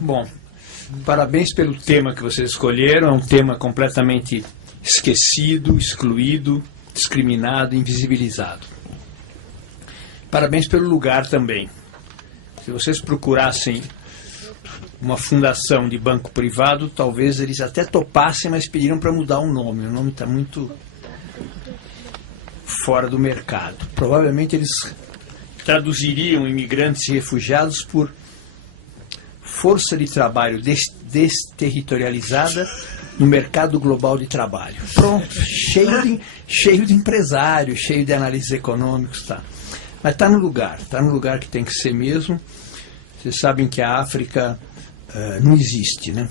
Bom, parabéns pelo tema que vocês escolheram. É um tema completamente esquecido, excluído, discriminado, invisibilizado. Parabéns pelo lugar também. Se vocês procurassem uma fundação de banco privado, talvez eles até topassem, mas pediram para mudar o nome. O nome está muito fora do mercado. Provavelmente eles traduziriam imigrantes e refugiados por força de trabalho desterritorializada no mercado global de trabalho. Pronto, cheio de empresários, cheio de análises econômicos, tá. Mas está no lugar que tem que ser mesmo. Vocês sabem que a África não existe, né?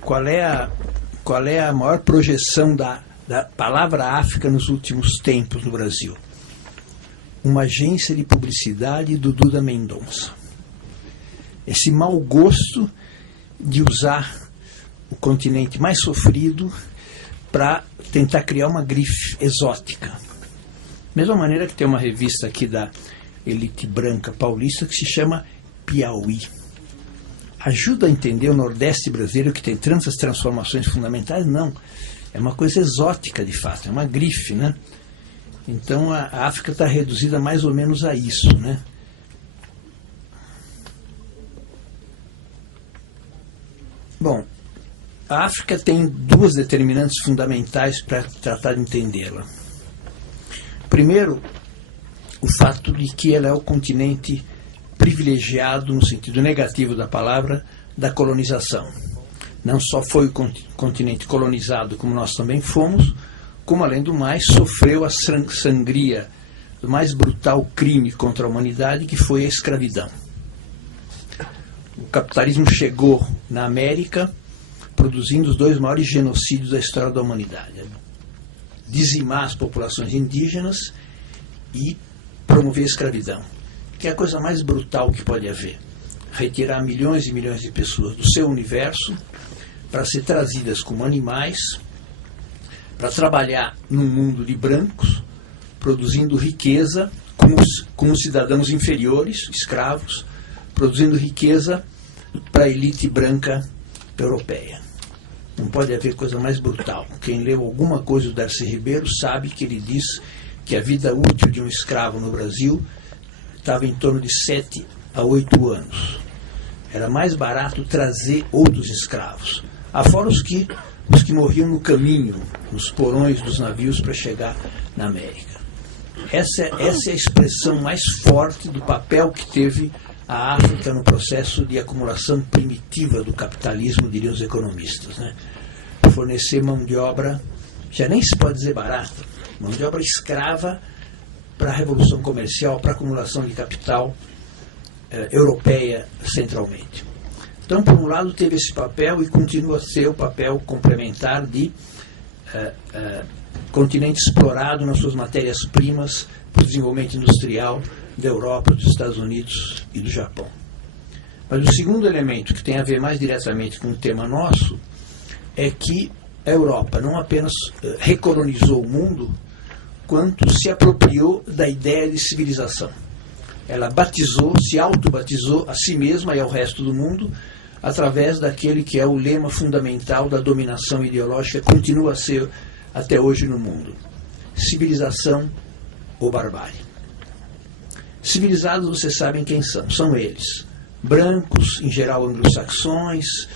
Qual é a maior projeção da palavra África nos últimos tempos no Brasil? Uma agência de publicidade do Duda Mendonça. Esse mau gosto de usar o continente mais sofrido para tentar criar uma grife exótica. Mesma maneira que tem uma revista aqui da elite branca paulista que se chama Piauí. Ajuda a entender o Nordeste brasileiro que tem tantas transformações fundamentais? Não. É uma coisa exótica, de fato. É uma grife, né? Então a África está reduzida mais ou menos a isso, né? Bom, a África tem duas determinantes fundamentais para tratar de entendê-la. Primeiro, o fato de que ela é o continente privilegiado, no sentido negativo da palavra, da colonização. Não só foi o continente colonizado, como nós também fomos, como, além do mais, sofreu a sangria do mais brutal crime contra a humanidade, que foi a escravidão. O capitalismo chegou na América produzindo os dois maiores genocídios da história da humanidade. Dizimar as populações indígenas e promover a escravidão, que é a coisa mais brutal que pode haver. Retirar milhões e milhões de pessoas do seu universo para ser trazidas como animais, para trabalhar num mundo de brancos, produzindo riqueza como cidadãos inferiores, escravos, produzindo riqueza para a elite branca europeia. Não pode haver coisa mais brutal. Quem leu alguma coisa do Darcy Ribeiro sabe que ele diz que a vida útil de um escravo no Brasil estava em torno de 7 a 8 anos. Era mais barato trazer outros escravos. Afora os que morriam no caminho, nos porões dos navios para chegar na América. Essa é a expressão mais forte do papel que teve a África no processo de acumulação primitiva do capitalismo, diriam os economistas, né? Fornecer mão de obra, já nem se pode dizer barata, mão de obra escrava para a revolução comercial, para a acumulação de capital europeia centralmente. Então, por um lado, teve esse papel e continua a ser o papel complementar de continente explorado nas suas matérias-primas para o desenvolvimento industrial da Europa, dos Estados Unidos e do Japão. Mas o segundo elemento, que tem a ver mais diretamente com o tema nosso, é que a Europa não apenas recolonizou o mundo, quanto se apropriou da ideia de civilização. Ela se autobatizou a si mesma e ao resto do mundo através daquele que é o lema fundamental da dominação ideológica, continua a ser até hoje no mundo: civilização ou barbárie. Civilizados, vocês sabem quem são. São eles. Brancos, em geral anglo-saxões,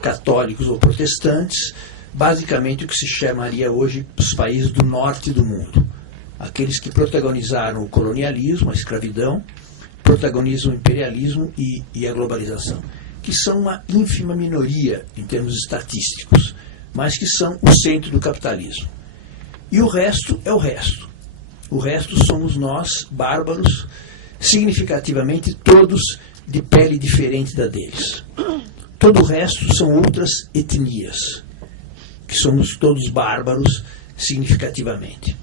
católicos ou protestantes, basicamente o que se chamaria hoje os países do norte do mundo. Aqueles que protagonizaram o colonialismo, a escravidão, protagonizam o imperialismo e a globalização, que são uma ínfima minoria em termos estatísticos, mas que são o centro do capitalismo. E o resto é o resto. O resto somos nós, bárbaros, significativamente todos de pele diferente da deles. Todo o resto são outras etnias, que somos todos bárbaros significativamente.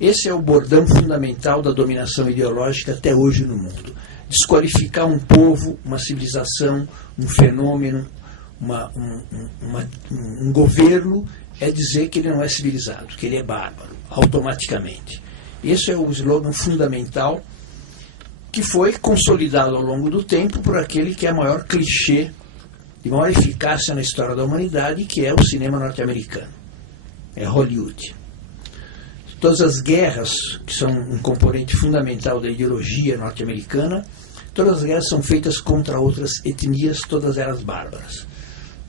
Esse é o bordão fundamental da dominação ideológica até hoje no mundo. Desqualificar um povo, uma civilização, um fenômeno, um governo, é dizer que ele não é civilizado, que ele é bárbaro, automaticamente. Esse é o slogan fundamental que foi consolidado ao longo do tempo por aquele que é o maior clichê de maior eficácia na história da humanidade, que é o cinema norte-americano. É Hollywood. Todas as guerras, que são um componente fundamental da ideologia norte-americana, todas as guerras são feitas contra outras etnias, todas elas bárbaras.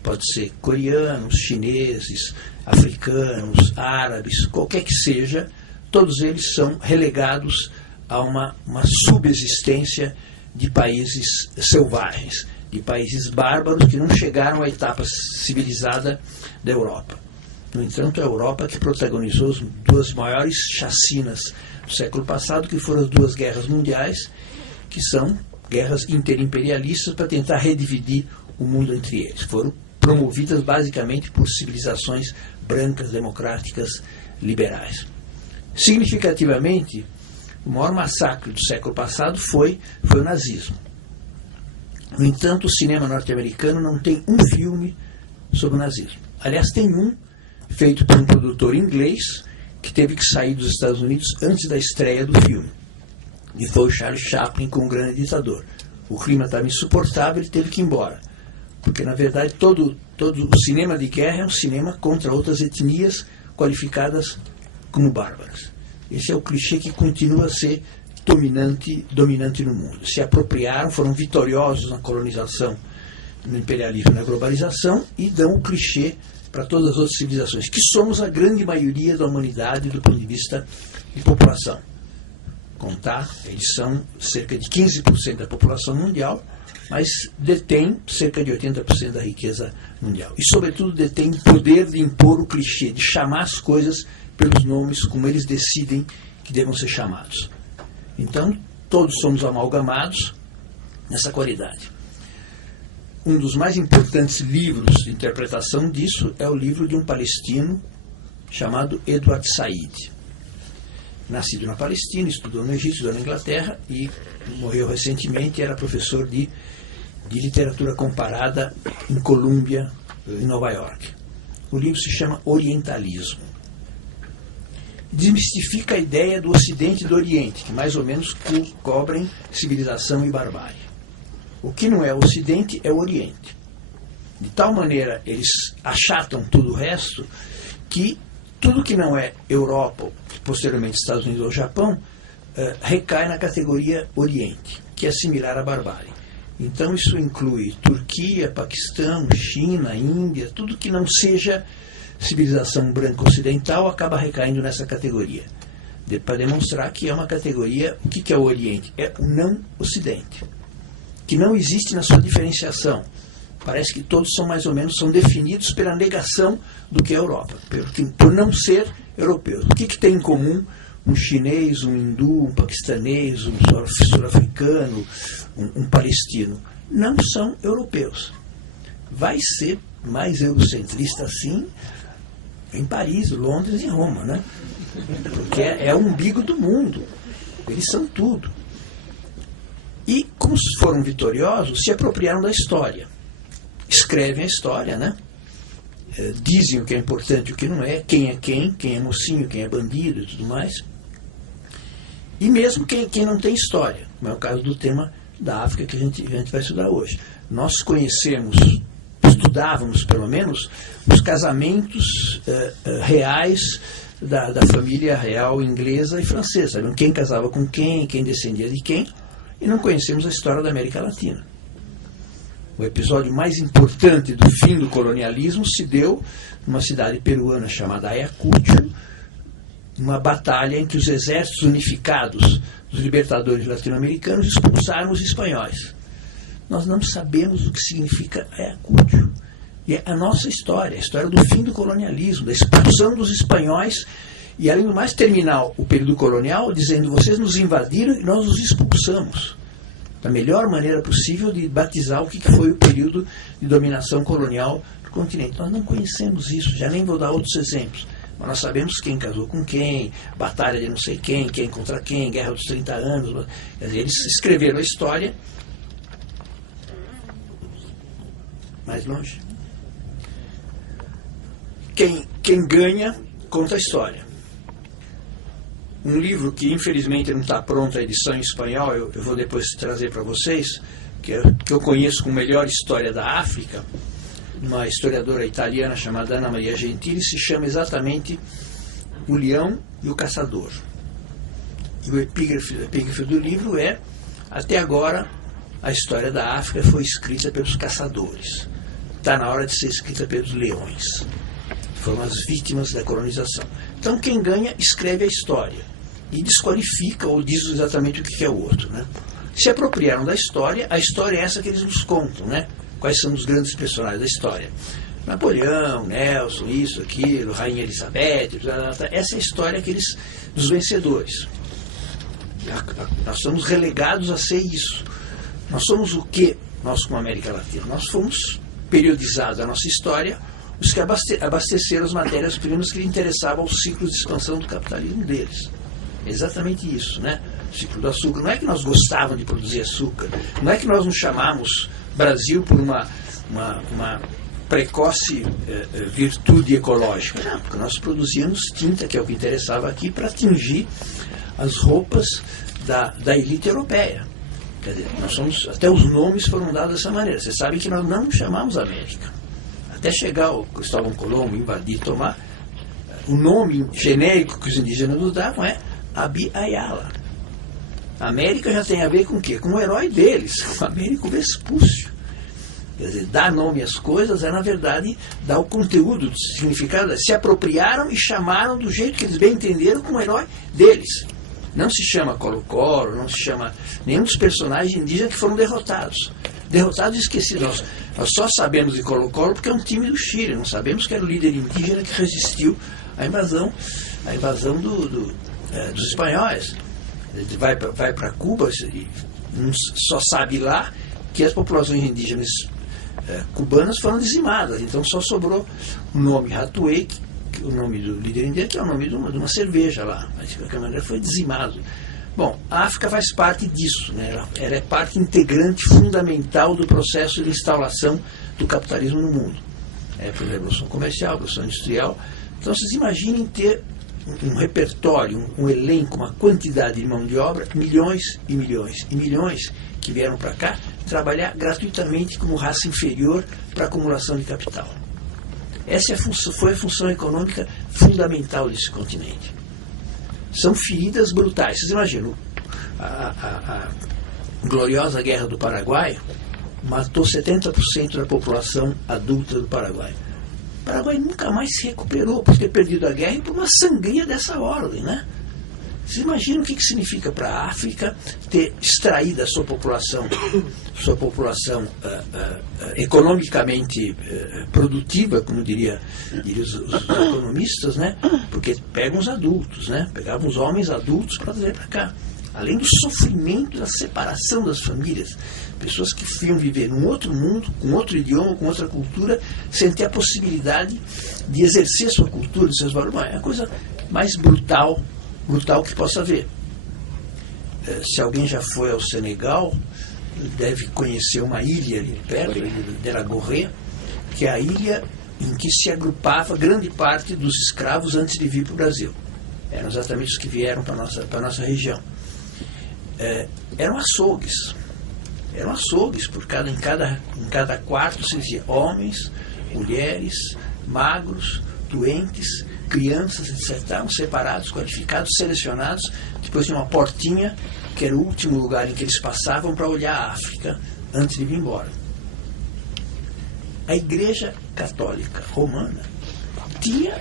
Pode ser coreanos, chineses, africanos, árabes, qualquer que seja, todos eles são relegados a uma subexistência de países selvagens, de países bárbaros que não chegaram à etapa civilizada da Europa. No entanto, a Europa que protagonizou as duas maiores chacinas do século passado, que foram as duas guerras mundiais, que são guerras interimperialistas para tentar redividir o mundo entre eles. Foram promovidas basicamente por civilizações brancas, democráticas, liberais. Significativamente, o maior massacre do século passado foi o nazismo. No entanto, o cinema norte-americano não tem um filme sobre o nazismo. Aliás, tem um feito por um produtor inglês que teve que sair dos Estados Unidos antes da estreia do filme. E foi o Charles Chaplin com O Grande Ditador. O clima estava insuportável, ele teve que ir embora. Porque, na verdade, todo o cinema de guerra é um cinema contra outras etnias qualificadas como bárbaras. Esse é o clichê que continua a ser dominante no mundo. Se apropriaram, foram vitoriosos na colonização, no imperialismo e na globalização, e dão o clichê para todas as outras civilizações, que somos a grande maioria da humanidade do ponto de vista de população. Contar, eles são cerca de 15% da população mundial, mas detêm cerca de 80% da riqueza mundial. E, sobretudo, detêm o poder de impor o clichê, de chamar as coisas pelos nomes como eles decidem que devam ser chamados. Então, todos somos amalgamados nessa qualidade. Um dos mais importantes livros de interpretação disso é o livro de um palestino chamado Edward Said. Nascido na Palestina, estudou no Egito, estudou na Inglaterra e morreu recentemente. Era professor de literatura comparada em Columbia, em Nova York. O livro se chama Orientalismo. Desmistifica a ideia do Ocidente e do Oriente, que mais ou menos cobrem civilização e barbárie. O que não é o Ocidente é o Oriente. De tal maneira eles achatam tudo o resto que tudo que não é Europa, posteriormente Estados Unidos ou Japão, recai na categoria Oriente, que é similar à barbárie. Então isso inclui Turquia, Paquistão, China, Índia, tudo que não seja civilização branca ocidental acaba recaindo nessa categoria. Para demonstrar que é uma categoria, o que é o Oriente? É o não Ocidente, que não existe na sua diferenciação. Parece que todos são mais ou menos, são definidos pela negação do que é a Europa, por não ser europeus. O que tem em comum um chinês, um hindu, um paquistanês, um sul-africano, um palestino? Não são europeus. Vai ser mais eurocentrista assim em Paris, Londres e Roma, né? Porque é o umbigo do mundo. Eles são tudo. E, como foram vitoriosos, se apropriaram da história. Escrevem a história, né? Dizem o que é importante e o que não é, quem é mocinho, quem é bandido e tudo mais. E mesmo quem não tem história, como é o caso do tema da África que a gente vai estudar hoje. Nós estudávamos pelo menos, os casamentos reais da família real inglesa e francesa. Sabiam quem casava com quem descendia de quem, e não conhecemos a história da América Latina. o episódio mais importante do fim do colonialismo se deu numa cidade peruana chamada Ayacucho, uma batalha entre os exércitos unificados dos libertadores latino-americanos expulsaram os espanhóis. Nós não sabemos o que significa Ayacucho. E é a nossa história, a história do fim do colonialismo, da expulsão dos espanhóis, e além do mais terminar o período colonial dizendo: vocês nos invadiram e nós os expulsamos. Da melhor maneira possível de batizar o que foi o período de dominação colonial do continente. Nós não conhecemos isso, já nem vou dar outros exemplos. Mas nós sabemos quem casou com quem, batalha de não sei quem contra quem, guerra dos 30 anos. Quer dizer, eles escreveram a história. Mais longe. Quem ganha conta a história. Um livro que infelizmente não está pronto, a edição em espanhol, eu vou depois trazer para vocês, que eu conheço com melhor história da África, uma historiadora italiana chamada Ana Maria Gentili, se chama exatamente O Leão e o Caçador. E o epígrafe do livro é: até agora a história da África foi escrita pelos caçadores. Está na hora de ser escrita pelos leões. Foram as vítimas da colonização. Então quem ganha escreve a história e desqualifica ou diz exatamente o que é o outro, né? Se apropriaram da história, a história é essa que eles nos contam, né? Quais são os grandes personagens da história? Napoleão, Nelson, isso, aquilo, Rainha Elizabeth, essa é a história dos vencedores. Nós somos relegados a ser isso. Nós somos o quê? Nós, como América Latina, nós fomos periodizados a nossa história, os que abasteceram as matérias-primas que lhe interessavam aos ciclos de expansão do capitalismo deles. É exatamente isso, né? O ciclo do açúcar. Não é que nós gostávamos de produzir açúcar, não é que nós nos chamamos Brasil por uma precoce virtude ecológica, não, porque nós produzíamos tinta, que é o que interessava aqui, para atingir as roupas da elite europeia. Quer dizer, até os nomes foram dados dessa maneira. Vocês sabem que nós não nos chamamos América. Até chegar o Cristóvão Colombo, invadir, tomar, o nome genérico que os indígenas nos davam é Abi Ayala. A América já tem a ver com o quê? Com o herói deles, o Américo Vespúcio. Quer dizer, dar nome às coisas é, na verdade, dar o conteúdo, o significado. Se apropriaram e chamaram do jeito que eles bem entenderam como herói deles. Não se chama Colo-Colo, não se chama nenhum dos personagens indígenas que foram derrotados. Derrotados e esquecidos. Nós só sabemos de Colo-Colo porque é um time do Chile, não sabemos que era o líder indígena que resistiu à invasão dos espanhóis. Ele vai para Cuba e só sabe lá que as populações indígenas cubanas foram dizimadas. Então só sobrou o nome Hatuey, o nome do líder indígena, que é o nome de uma cerveja lá, mas de qualquer maneira foi dizimado. Bom, a África faz parte disso, né? Ela é parte integrante fundamental do processo de instalação do capitalismo no mundo. Por revolução comercial, revolução industrial. Então vocês imaginem ter um repertório, um elenco, uma quantidade de mão de obra, milhões e milhões e milhões que vieram para cá trabalhar gratuitamente como raça inferior para acumulação de capital. Essa foi a função econômica fundamental desse continente. São feridas brutais. Vocês imaginam, a gloriosa Guerra do Paraguai matou 70% da população adulta do Paraguai. O Paraguai nunca mais se recuperou por ter perdido a guerra e por uma sangria dessa ordem, né? Vocês imaginam o que significa para a África ter extraído a sua população economicamente produtiva, como diriam os economistas, né? Porque pegam os adultos, né? Pegavam os homens adultos para trazer para cá. Além do sofrimento da separação das famílias, pessoas que iam viver num outro mundo, com outro idioma, com outra cultura, sem ter a possibilidade de exercer sua cultura, seus valores. É a coisa mais brutal que possa haver. Se alguém já foi ao Senegal, deve conhecer uma ilha ali perto, de La Gorée, que é a ilha em que se agrupava grande parte dos escravos antes de vir para o Brasil. Eram exatamente os que vieram para a nossa região. Eram açougues. Eram açougues, em cada quarto se dizia homens, mulheres, magros, doentes, crianças, etc. Estavam separados, qualificados, selecionados. Depois tinha uma portinha, que era o último lugar em que eles passavam para olhar a África antes de vir embora. a Igreja Católica Romana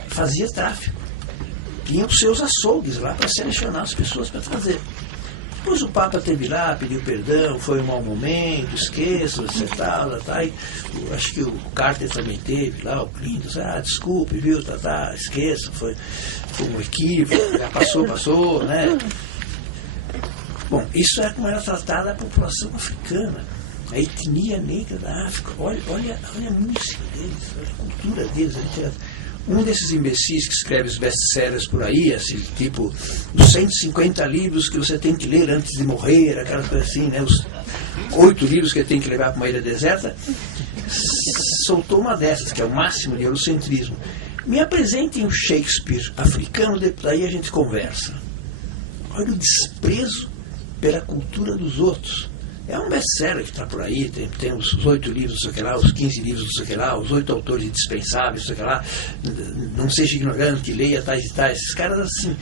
fazia tráfico. Tinha os seus açougues lá para selecionar as pessoas para trazer. Depois o Papa teve lá, pediu perdão, foi um mau momento, esqueça, etc. Acho que o Carter também teve lá, o Clinton, desculpe, viu, esqueça, foi um equívoco, já passou, né? Bom, isso é como era tratada a população africana, a etnia negra da África. Olha a música deles, olha a cultura deles, a literatura. Um desses imbecis que escreve os best-sellers por aí, assim, tipo, os 150 livros que você tem que ler antes de morrer, aquela coisa assim, né? Os 8 livros que tem que levar para uma ilha deserta, soltou uma dessas, que é o máximo de eurocentrismo. Me apresentem o Shakespeare africano, daí a gente conversa. Olha o desprezo pela cultura dos outros. É um best-seller que está por aí, tem os 8 livros, não sei o que lá, os 15 livros, não sei o que lá, os 8 autores indispensáveis, não sei o que lá, não seja ignorante, leia tais e tais. Esses caras, assim,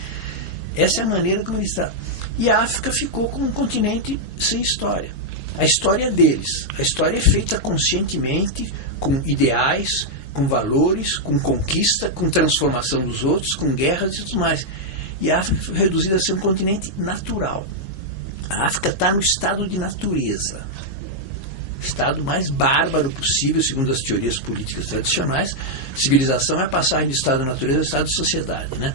essa é a maneira como eles estão. E a África ficou como um continente sem história. A história é deles. A história é feita conscientemente, com ideais, com valores, com conquista, com transformação dos outros, com guerras e tudo mais. E a África foi reduzida a ser um continente natural. A África está no estado de natureza, estado mais bárbaro possível, segundo as teorias políticas tradicionais. Civilização é passar de estado de natureza a estado de sociedade, né?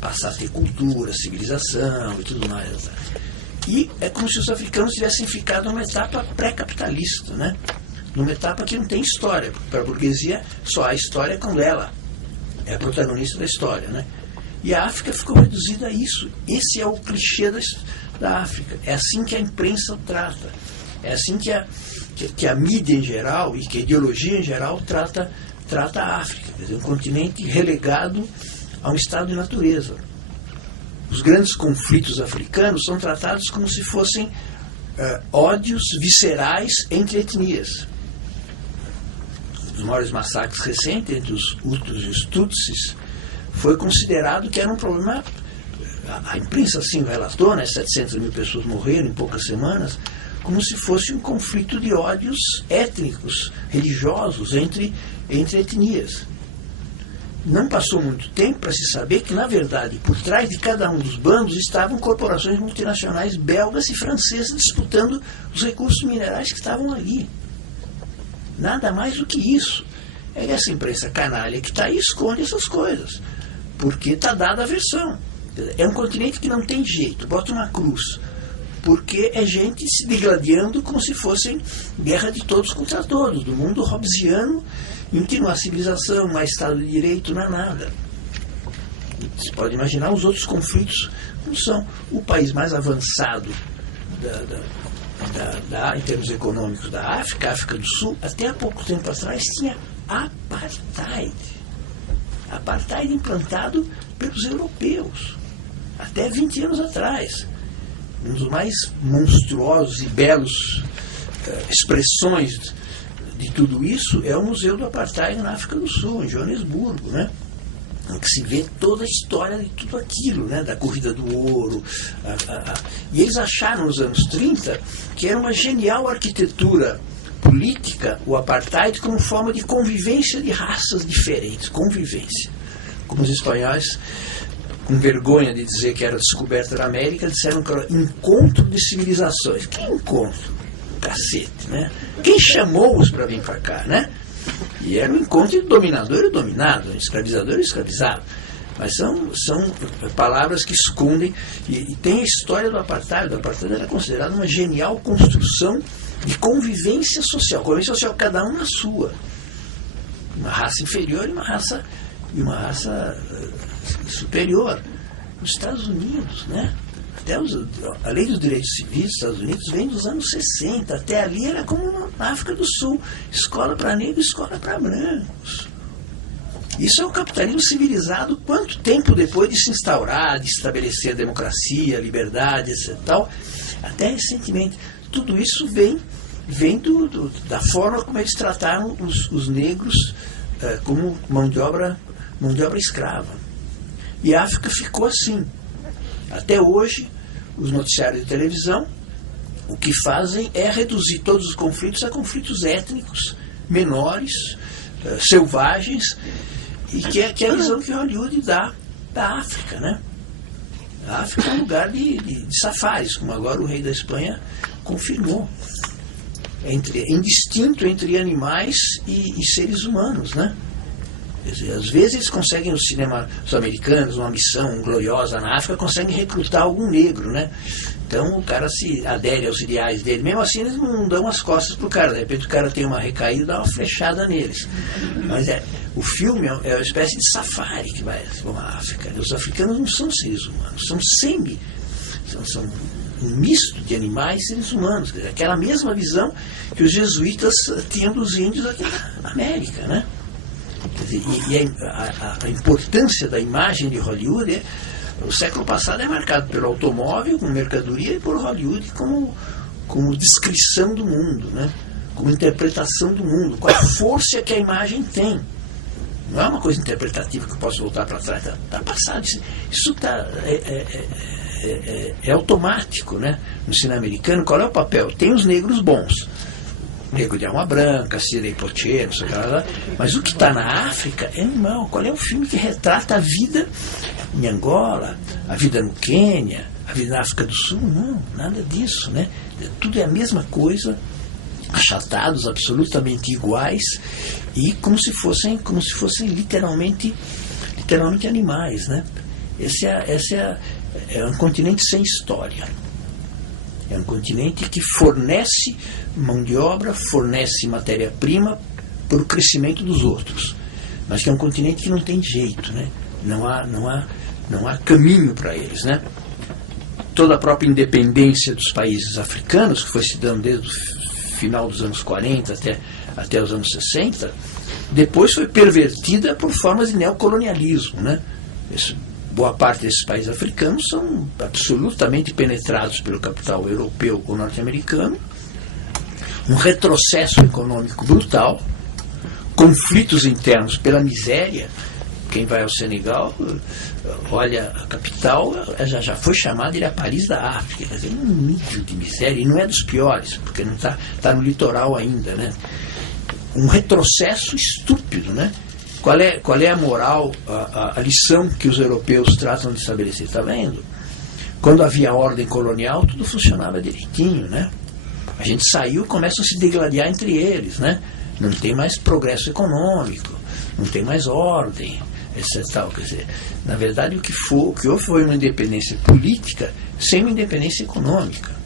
Passar a ter cultura, civilização e tudo mais. E é como se os africanos tivessem ficado numa etapa pré-capitalista, né? Numa etapa que não tem história. Para a burguesia, só há história quando ela é a protagonista da história, né? E a África ficou reduzida a isso. Esse é o clichê da África. É assim que a imprensa o trata. É assim que a mídia em geral e que a ideologia em geral trata a África. Quer dizer, um continente relegado a um estado de natureza. Os grandes conflitos africanos são tratados como se fossem ódios viscerais entre etnias. Os maiores massacres recentes entre os Hutus e os Tutsis foi considerado que era um problema. A imprensa assim relatou, né, 700 mil pessoas morreram em poucas semanas, como se fosse um conflito de ódios étnicos, religiosos, entre etnias. Não passou muito tempo para se saber que, na verdade, por trás de cada um dos bandos estavam corporações multinacionais belgas e francesas disputando os recursos minerais que estavam ali. Nada mais do que isso. É essa imprensa canalha que está aí esconde essas coisas, porque está dada a versão. É um continente que não tem jeito, bota uma cruz, porque é gente se degladiando como se fossem guerra de todos contra todos, do mundo hobbesiano, em que não há civilização, não há Estado de Direito, não há nada. Você pode imaginar os outros conflitos, como são o país mais avançado em termos econômicos da África, a África do Sul, até há pouco tempo atrás tinha apartheid. Apartheid implantado pelos europeus, até 20 anos atrás. Um dos mais monstruosos e belos expressões de tudo isso é o Museu do Apartheid na África do Sul, em Joanesburgo, né? Em que se vê toda a história de tudo aquilo, né? Da corrida do ouro. E eles acharam nos anos 30 que era uma genial arquitetura política, o apartheid, como forma de convivência de raças diferentes, convivência. Como os espanhóis, com vergonha de dizer que era descoberta da América, disseram que era encontro de civilizações. Que encontro? Cacete, né? Quem chamou-os para vir para cá, né? E era um encontro de dominador e dominado, escravizador e escravizado. Mas são palavras que escondem, e tem a história do apartheid. O apartheid era considerado uma genial construção de convivência social, cada um na sua. Uma raça inferior e uma raça superior. Nos Estados Unidos, né? Até a lei dos direitos civis dos Estados Unidos vem dos anos 60. Até ali era como na África do Sul. Escola para negros, escola para brancos. Isso é o capitalismo civilizado quanto tempo depois de se instaurar, de estabelecer a democracia, a liberdade, etc. Tal, até recentemente. Tudo isso vem da forma como eles trataram os negros como mão de obra escrava. E a África ficou assim. Até hoje, os noticiários de televisão, o que fazem é reduzir todos os conflitos a conflitos étnicos menores, selvagens, e que é a visão que Hollywood dá da África, né? A África é um lugar de safaris, como agora o rei da Espanha confirmou. É indistinto entre animais e seres humanos, né? Quer dizer, às vezes eles conseguem, os americanos, uma missão gloriosa na África, conseguem recrutar algum negro, né? Então o cara se adere aos ideais dele. Mesmo assim, eles não dão as costas pro cara. De repente o cara tem uma recaída e dá uma flechada neles. Mas o filme é uma espécie de safari que vai à África. Os africanos não são seres humanos, são são um misto de animais e seres humanos. Quer dizer, aquela mesma visão que os jesuítas tinham dos índios aqui na América, né? Quer dizer, a importância da imagem de Hollywood o século passado é marcado pelo automóvel como mercadoria e por Hollywood como descrição do mundo, né? Como interpretação do mundo, com a força que a imagem tem. Não é uma coisa interpretativa que eu posso voltar para trás, está passado. Isso é automático, né? No cinema americano, qual é o papel? Tem os negros bons. Negro de Alma Branca, Sidney Poitier, não sei o que lá, mas o que está na África é animal. Qual é o filme que retrata a vida em Angola, a vida no Quênia, a vida na África do Sul? Não, nada disso, né? Tudo é a mesma coisa, achatados, absolutamente iguais, e como se fossem literalmente animais, né? Esse é um continente sem história. É um continente que fornece mão de obra, fornece matéria-prima para o crescimento dos outros. Mas que é um continente que não tem jeito, né? Não há caminho para eles, né? Toda a própria independência dos países africanos, que foi se dando desde o final dos anos 40 até os anos 60, depois foi pervertida por formas de neocolonialismo, né? Boa parte desses países africanos são absolutamente penetrados pelo capital europeu ou norte-americano, um retrocesso econômico brutal, conflitos internos pela miséria. Quem vai ao Senegal, olha a capital, já foi chamada de a Paris da África, quer dizer, um nível de miséria, e não é dos piores, porque não está no litoral ainda, né? Um retrocesso estúpido, né? Qual é a moral, a lição que os europeus tratam de estabelecer? Está vendo? Quando havia ordem colonial, tudo funcionava direitinho, né? A gente saiu e começa a se degladiar entre eles, né? Não tem mais progresso econômico, não tem mais ordem, etc. Quer dizer, na verdade, o que houve foi uma independência política sem uma independência econômica.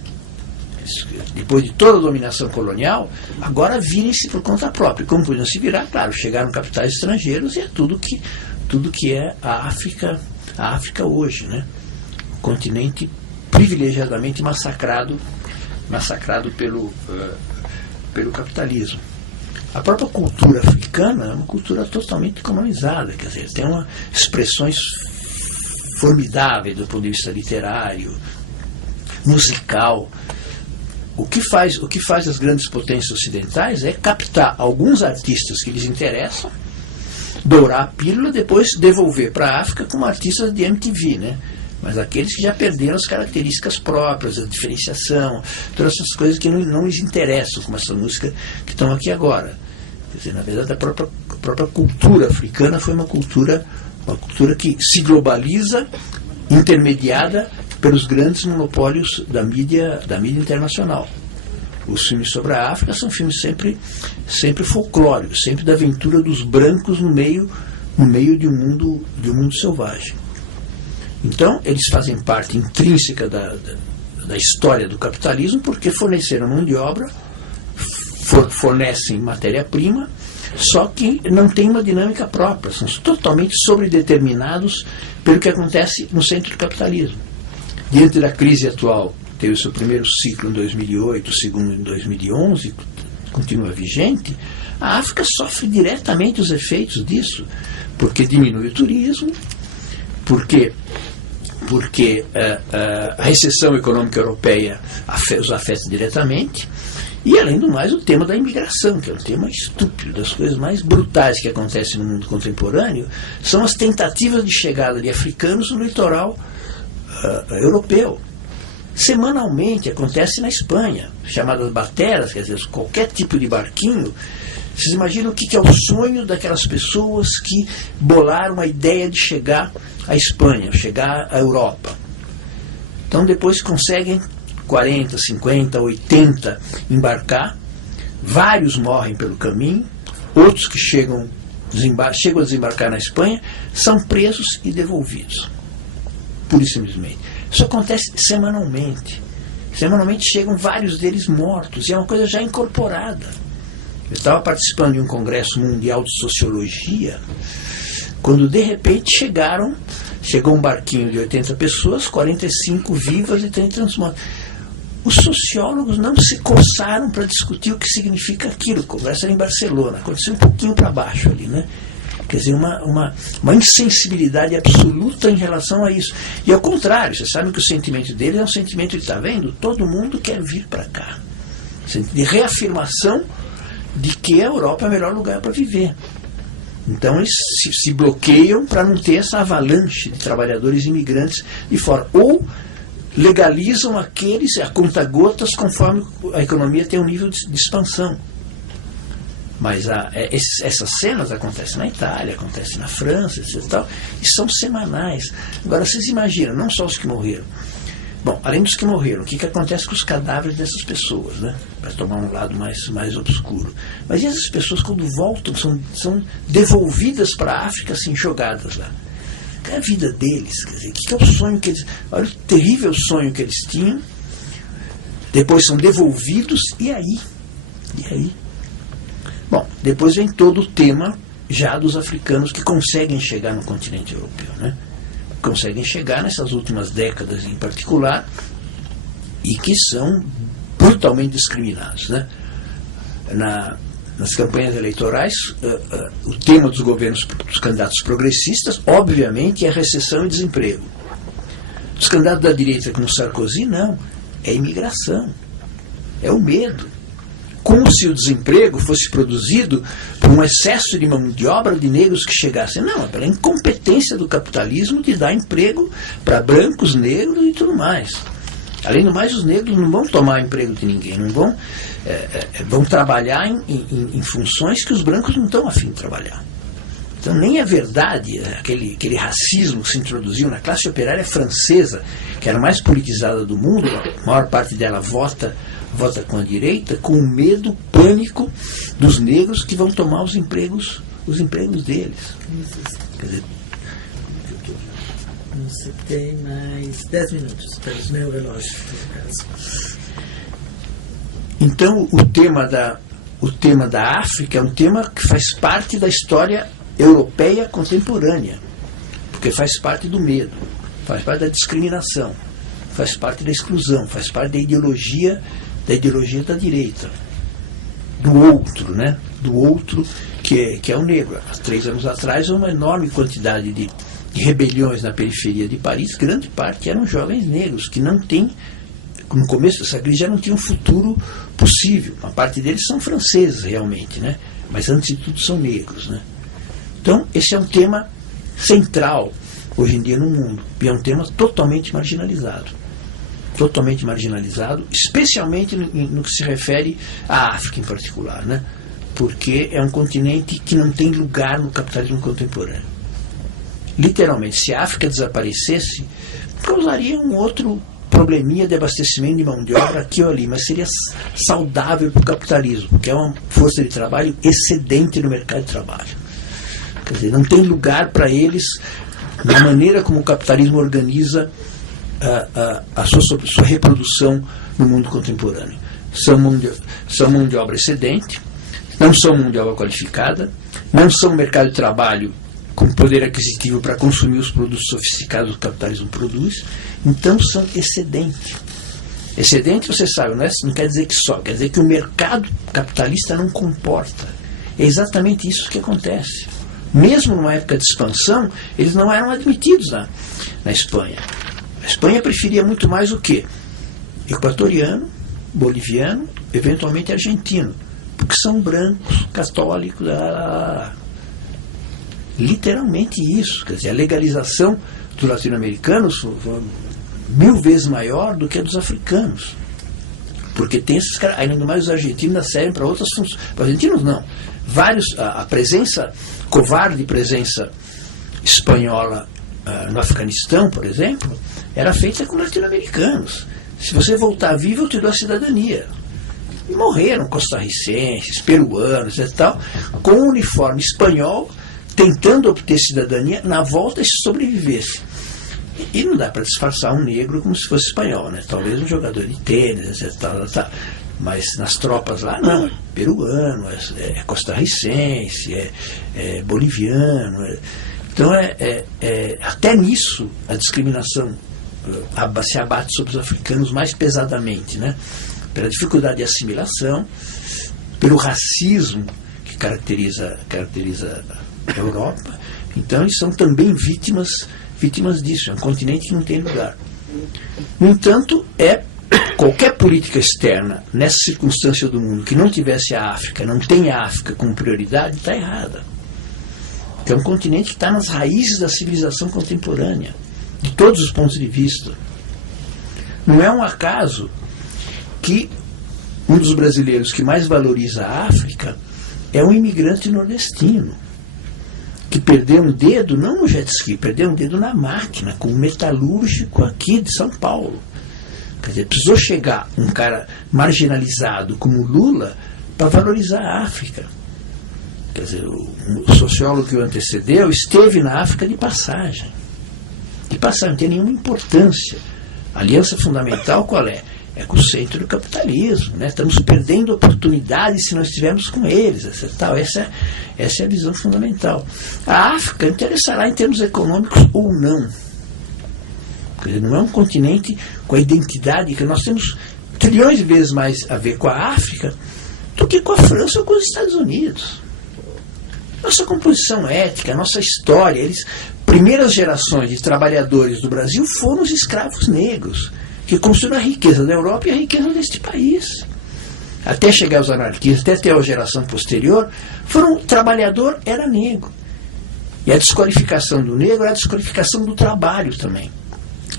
Depois de toda a dominação colonial, agora virem-se por conta própria. Como podiam se virar? Claro, chegaram capitais estrangeiros e é tudo que é a África hoje, né? O continente privilegiadamente massacrado pelo capitalismo. A própria cultura africana é uma cultura totalmente colonizada, quer dizer, tem expressões formidáveis do ponto de vista literário, musical. O que faz as grandes potências ocidentais é captar alguns artistas que lhes interessam, dourar a pílula, depois devolver para a África como artistas de MTV, né? Mas aqueles que já perderam as características próprias, a diferenciação, todas essas coisas que não lhes interessam, como essa música que estão aqui agora. Quer dizer, na verdade, a própria cultura africana foi uma cultura que se globaliza, intermediada pelos grandes monopólios da mídia internacional. Os filmes sobre a África são filmes sempre folclóricos, sempre da aventura dos brancos no meio de um mundo selvagem. Então, eles fazem parte intrínseca da história do capitalismo porque forneceram mão de obra, fornecem matéria-prima, só que não tem uma dinâmica própria, são totalmente sobredeterminados pelo que acontece no centro do capitalismo. Diante da crise atual, teve o seu primeiro ciclo em 2008, o segundo em 2011, continua vigente, a África sofre diretamente os efeitos disso, porque diminui o turismo, porque a recessão econômica europeia os afeta diretamente, e além do mais o tema da imigração, que é um tema estúpido, das coisas mais brutais que acontecem no mundo contemporâneo, são as tentativas de chegada de africanos no litoral europeu. Semanalmente acontece na Espanha, chamadas bateras, quer dizer, qualquer tipo de barquinho Vocês imaginam o que é o sonho daquelas pessoas que bolaram a ideia de chegar à Espanha, chegar à Europa. Então depois conseguem 40, 50, 80 embarcar, vários morrem pelo caminho, outros que chegam a desembarcar na Espanha são presos e devolvidos, pura e simplesmente. Isso acontece semanalmente. Semanalmente chegam vários deles mortos, e é uma coisa já incorporada. Eu estava participando de um congresso mundial de sociologia, quando de repente chegou um barquinho de 80 pessoas, 45 vivas e 30 mortas. Os sociólogos não se coçaram para discutir o que significa aquilo. O congresso era em Barcelona, aconteceu um pouquinho para baixo ali, né? Quer dizer, uma insensibilidade absoluta em relação a isso. E ao contrário, vocês sabem que o sentimento dele é um sentimento de, está vendo? Todo mundo quer vir para cá. De reafirmação de que a Europa é o melhor lugar para viver. Então eles se bloqueiam para não ter essa avalanche de trabalhadores imigrantes de fora. Ou legalizam aqueles a conta-gotas conforme a economia tem um nível de expansão. Mas essas cenas acontecem na Itália, acontecem na França, etc. E são semanais. Agora, vocês imaginam, não só os que morreram. Bom, além dos que morreram, o que acontece com os cadáveres dessas pessoas, né? Para tomar um lado mais obscuro. Mas e essas pessoas, quando voltam, são devolvidas para a África, assim, jogadas lá. Qual é a vida deles? Quer dizer, o que é o sonho que eles... Olha o terrível sonho que eles tinham. Depois são devolvidos, e aí? E aí? Bom, depois vem todo o tema já dos africanos que conseguem chegar no continente europeu, né? Conseguem chegar nessas últimas décadas em particular e que são brutalmente discriminados, né? Nas campanhas eleitorais, o tema dos governos, dos candidatos progressistas, obviamente, é recessão e desemprego. Dos candidatos da direita, como Sarkozy, não. É imigração. É o medo. Como se o desemprego fosse produzido por um excesso de mão de obra de negros que chegassem. Não, é pela incompetência do capitalismo de dar emprego para brancos, negros e tudo mais. Além do mais, os negros não vão tomar emprego de ninguém, não vão trabalhar em funções que os brancos não estão a fim de trabalhar. Então nem é verdade aquele racismo que se introduziu na classe operária francesa, que era a mais politizada do mundo, a maior parte dela vota com a direita, com o medo, pânico dos negros que vão tomar os empregos deles. Quer dizer, você tem mais 10 minutos para o meu relógio, no caso. Então, o tema da África é um tema que faz parte da história europeia contemporânea, porque faz parte do medo, faz parte da discriminação, faz parte da exclusão, faz parte da ideologia da direita, do outro, né? Do outro que é o negro. Há 3 anos atrás, uma enorme quantidade de rebeliões na periferia de Paris, grande parte eram jovens negros que não têm, no começo dessa crise, já não tinham futuro possível. Uma parte deles são franceses realmente, né? Mas antes de tudo são negros, né? Então esse é um tema central hoje em dia no mundo, e é um tema totalmente marginalizado, especialmente no que se refere à África em particular, né? Porque é um continente que não tem lugar no capitalismo contemporâneo. Literalmente, se a África desaparecesse, causaria um outro probleminha de abastecimento de mão de obra aqui ou ali, mas seria saudável para o capitalismo, porque é uma força de trabalho excedente no mercado de trabalho. Quer dizer, não tem lugar para eles na maneira como o capitalismo organiza a sua reprodução no mundo contemporâneo. São mão de obra excedente, não são mão de obra qualificada, não são mercado de trabalho com poder aquisitivo para consumir os produtos sofisticados que o capitalismo produz, então são excedente. Excedente, você sabe, não quer dizer que só, quer dizer que o mercado capitalista não comporta. É exatamente isso que acontece. Mesmo numa época de expansão, eles não eram admitidos na Espanha. A Espanha preferia muito mais o quê? Equatoriano, boliviano, eventualmente argentino, porque são brancos, católicos, literalmente isso. Quer dizer, a legalização dos latino-americanos foi 1000 vezes maior do que a dos africanos, porque tem esses caras, ainda mais os argentinos servem para outras funções. Os argentinos não, a presença, covarde presença espanhola no Afeganistão, por exemplo, era feita com latino-americanos. Se você voltar vivo, eu te dou a cidadania. E morreram costarricenses, peruanos e tal, com o uniforme espanhol, tentando obter cidadania, na volta se sobrevivesse. E não dá para disfarçar um negro como se fosse espanhol, né? Talvez um jogador de tênis, etc. Mas nas tropas lá, não. É peruano, é costarricense, é boliviano. Então, até nisso, a discriminação se abate sobre os africanos mais pesadamente, né? Pela dificuldade de assimilação, pelo racismo que caracteriza a Europa. Então, eles são também vítimas disso. É um continente que não tem lugar. No entanto, qualquer política externa nessa circunstância do mundo que não tivesse a África, não tem a África como prioridade, está errada. Que é um continente que está nas raízes da civilização contemporânea, de todos os pontos de vista. Não é um acaso que um dos brasileiros que mais valoriza a África é um imigrante nordestino, que perdeu um dedo, não no jet ski, perdeu um dedo na máquina, com um metalúrgico aqui de São Paulo. Quer dizer, precisou chegar um cara marginalizado como Lula para valorizar a África. Quer dizer, o sociólogo que o antecedeu esteve na África de passagem. De passagem, não tem nenhuma importância. A aliança fundamental qual é? É com o centro do capitalismo, né? Estamos perdendo oportunidades se nós estivermos com eles, essa é a visão fundamental. A África interessará em termos econômicos ou não. Quer dizer, não é um continente com a identidade que nós temos trilhões de vezes mais a ver com a África do que com a França ou com os Estados Unidos. Nossa composição étnica, nossa história, primeiras gerações de trabalhadores do Brasil foram os escravos negros, que construíram a riqueza da Europa e a riqueza deste país. Até chegar aos anarquistas, até ter a geração posterior, o trabalhador era negro. E a desqualificação do negro era a desqualificação do trabalho também.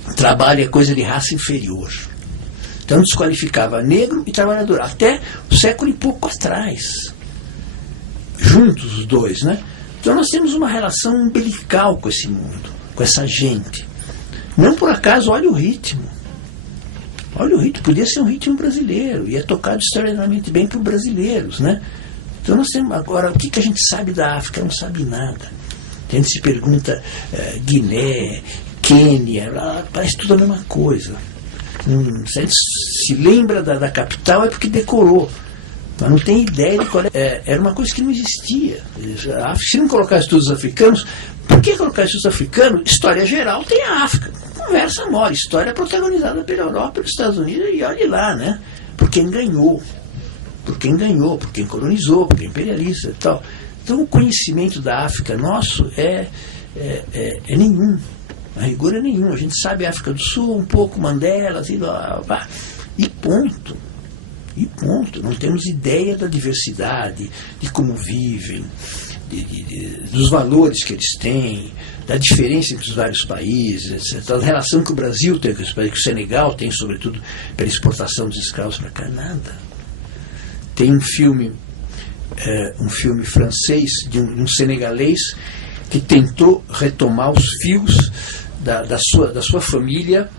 O trabalho é coisa de raça inferior. Então desqualificava negro e trabalhador, até um século e pouco atrás. Juntos os dois, né? Então nós temos uma relação umbilical com esse mundo, com essa gente. Não por acaso, olha o ritmo. Olha o ritmo, podia ser um ritmo brasileiro, e é tocado extraordinariamente bem por brasileiros, né? Então nós temos agora, o que a gente sabe da África? Não sabe nada. A gente se pergunta, Guiné, Quênia, parece tudo a mesma coisa. Se a gente se lembra da capital é porque decorou, mas não tem ideia de qual é. Era uma coisa que não existia. Se não colocar estudos africanos, por que colocar estudos africanos? História geral tem a África. Conversa mole, história protagonizada pela Europa, pelos Estados Unidos, e olhe lá, né? Por quem ganhou, por quem colonizou, por quem imperialista e tal. Então o conhecimento da África nosso é nenhum, a rigor é nenhum. A gente sabe a África do Sul, um pouco Mandela, assim, e ponto. E ponto. Não temos ideia da diversidade, de como vivem, dos valores que eles têm, da diferença entre os vários países, etc. Da relação que o Brasil tem com os países, que o Senegal tem, sobretudo, pela exportação dos escravos para cá. Nada. Tem um filme francês de um senegalês que tentou retomar os fios da sua família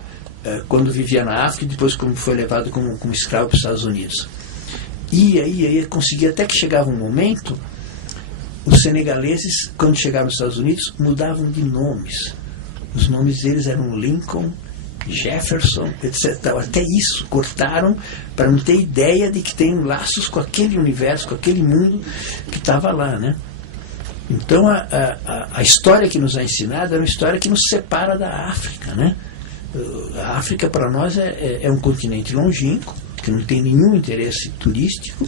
quando vivia na África e depois como foi levado como escravo para os Estados Unidos. E aí conseguia, até que chegava um momento, os senegaleses, quando chegaram nos Estados Unidos, mudavam de nomes. Os nomes deles eram Lincoln, Jefferson, etc. Até isso, cortaram para não ter ideia de que tem laços com aquele universo, com aquele mundo que estava lá, né? Então a história que nos é ensinada é uma história que nos separa da África, né? A África para nós é um continente longínquo, que não tem nenhum interesse turístico,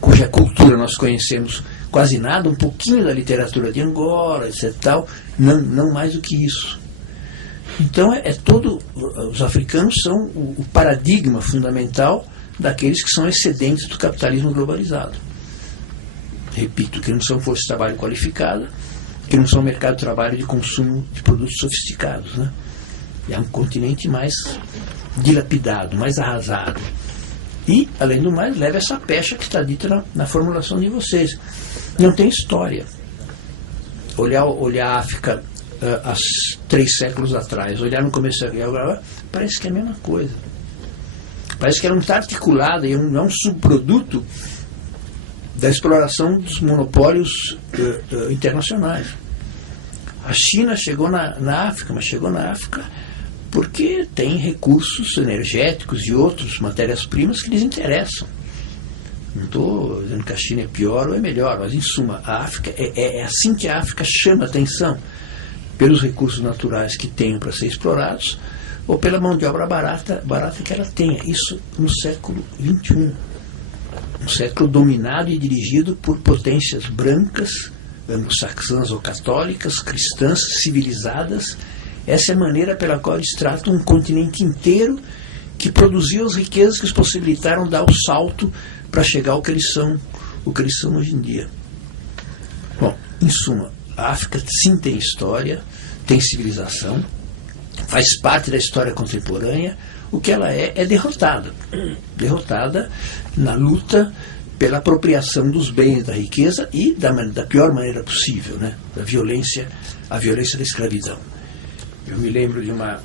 cuja cultura nós conhecemos quase nada, um pouquinho da literatura de Angola, etc. Não mais do que isso. Então os africanos são o paradigma fundamental daqueles que são excedentes do capitalismo globalizado. Repito, que não são força de trabalho qualificada, que não são mercado de trabalho de consumo de produtos sofisticados, né? É um continente mais dilapidado, mais arrasado. E, além do mais, leva essa pecha que está dita na formulação de vocês. Não tem história. Olhar a África há 3 séculos atrás, olhar no começo da guerra, parece que é a mesma coisa. Parece que ela não está articulada e não é um subproduto da exploração dos monopólios internacionais. A China chegou na África, mas chegou na África porque tem recursos energéticos e outros, matérias-primas que lhes interessam. Não estou dizendo que a China é pior ou é melhor, mas, em suma, a África é assim que a África chama atenção, pelos recursos naturais que tem para ser explorados, ou pela mão de obra barata que ela tenha. Isso no século XXI. Um século dominado e dirigido por potências brancas, anglo-saxãs ou católicas, cristãs, civilizadas. Essa é a maneira pela qual eles tratam um continente inteiro que produziu as riquezas que os possibilitaram dar o salto para chegar ao que eles são hoje em dia. Bom, em suma, a África sim tem história, tem civilização, faz parte da história contemporânea. O que ela é derrotada. Derrotada na luta pela apropriação dos bens da riqueza e da pior maneira possível, né? A violência da escravidão. Eu me lembro de uma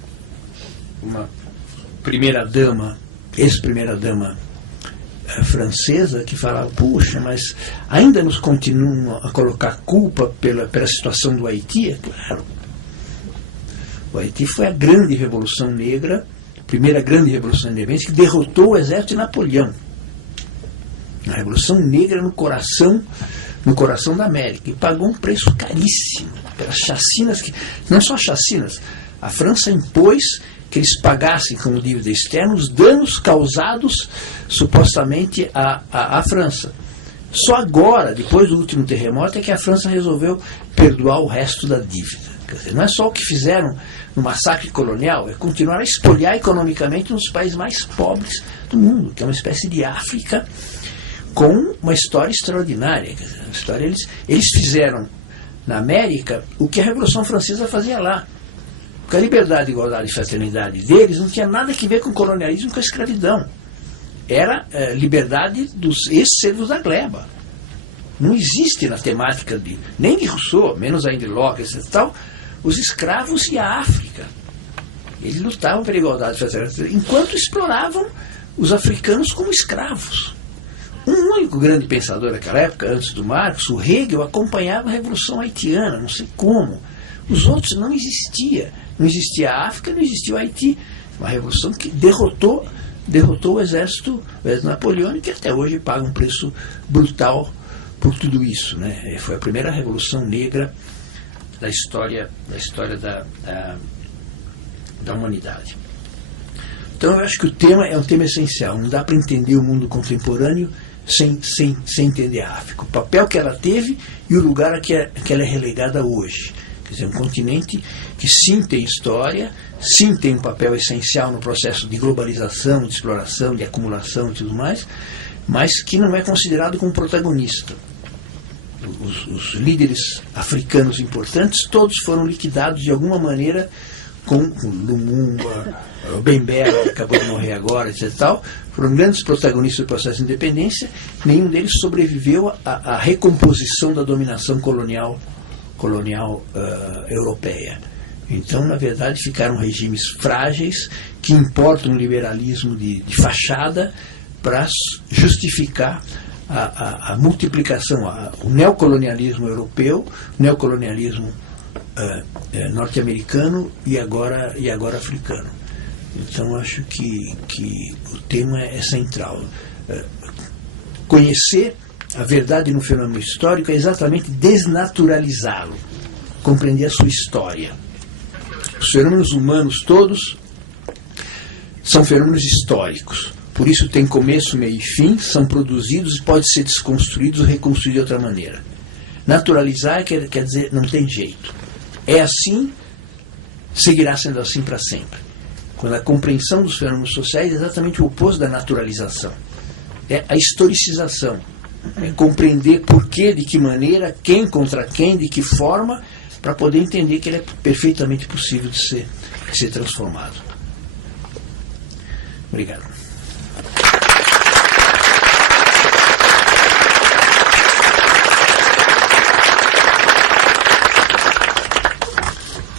primeira-dama, ex-primeira-dama francesa, que falava: puxa, mas ainda nos continuam a colocar culpa pela situação do Haiti? É claro. O Haiti foi a grande revolução negra, a primeira grande revolução negra, que derrotou o exército de Napoleão. A revolução negra no coração da América, e pagou um preço caríssimo pelas chacinas, não só chacinas, a França impôs que eles pagassem como dívida externa os danos causados supostamente à França. Só agora, depois do último terremoto, é que a França resolveu perdoar o resto da dívida. Quer dizer, não é só o que fizeram no massacre colonial, é continuar a espoliar economicamente um dos países mais pobres do mundo, que é uma espécie de África com uma história extraordinária. Quer dizer, a história, eles fizeram na América o que a Revolução Francesa fazia lá. Porque a liberdade, igualdade e fraternidade deles não tinha nada a ver com o colonialismo e com a escravidão. Era liberdade dos ex-servos da gleba. Não existe na temática nem de Rousseau, menos ainda de Locke, etc. Tal, os escravos e a África. Eles lutavam pela igualdade e fraternidade, enquanto exploravam os africanos como escravos. Um único grande pensador daquela época, antes do Marx, o Hegel, acompanhava a Revolução Haitiana, não sei como. Os outros não existia. Não existia a África, não existia o Haiti. Uma revolução que derrotou o exército napoleônico, que até hoje paga um preço brutal por tudo isso, né? Foi a primeira revolução negra da história da humanidade. Então eu acho que o tema é um tema essencial. Não dá para entender o mundo contemporâneo sem entender a África. O papel que ela teve e o lugar a que ela é relegada hoje. Quer dizer, um continente que sim tem história, sim tem um papel essencial no processo de globalização, de exploração, de acumulação e tudo mais, mas que não é considerado como protagonista. Os líderes africanos importantes todos foram liquidados de alguma maneira, com Lumumba, o Bembera, que acabou de morrer agora, etc. Tal, foram grandes protagonistas do processo de independência. Nenhum deles sobreviveu à recomposição da dominação colonial europeia. Então, na verdade, ficaram regimes frágeis que importam um liberalismo de fachada para justificar a multiplicação, o neocolonialismo europeu, o neocolonialismo norte-americano e agora africano. Então, acho que o tema é central. Conhecer a verdade no fenômeno histórico é exatamente desnaturalizá-lo, compreender a sua história. Os fenômenos humanos todos são fenômenos históricos. Por isso tem começo, meio e fim, são produzidos e podem ser desconstruídos ou reconstruídos de outra maneira. Naturalizar quer dizer não tem jeito. É assim, seguirá sendo assim para sempre. Quando a compreensão dos fenômenos sociais é exatamente o oposto da naturalização. É a historicização. É compreender por quê, de que maneira, quem contra quem, de que forma, para poder entender que ele é perfeitamente possível de ser transformado. Obrigado.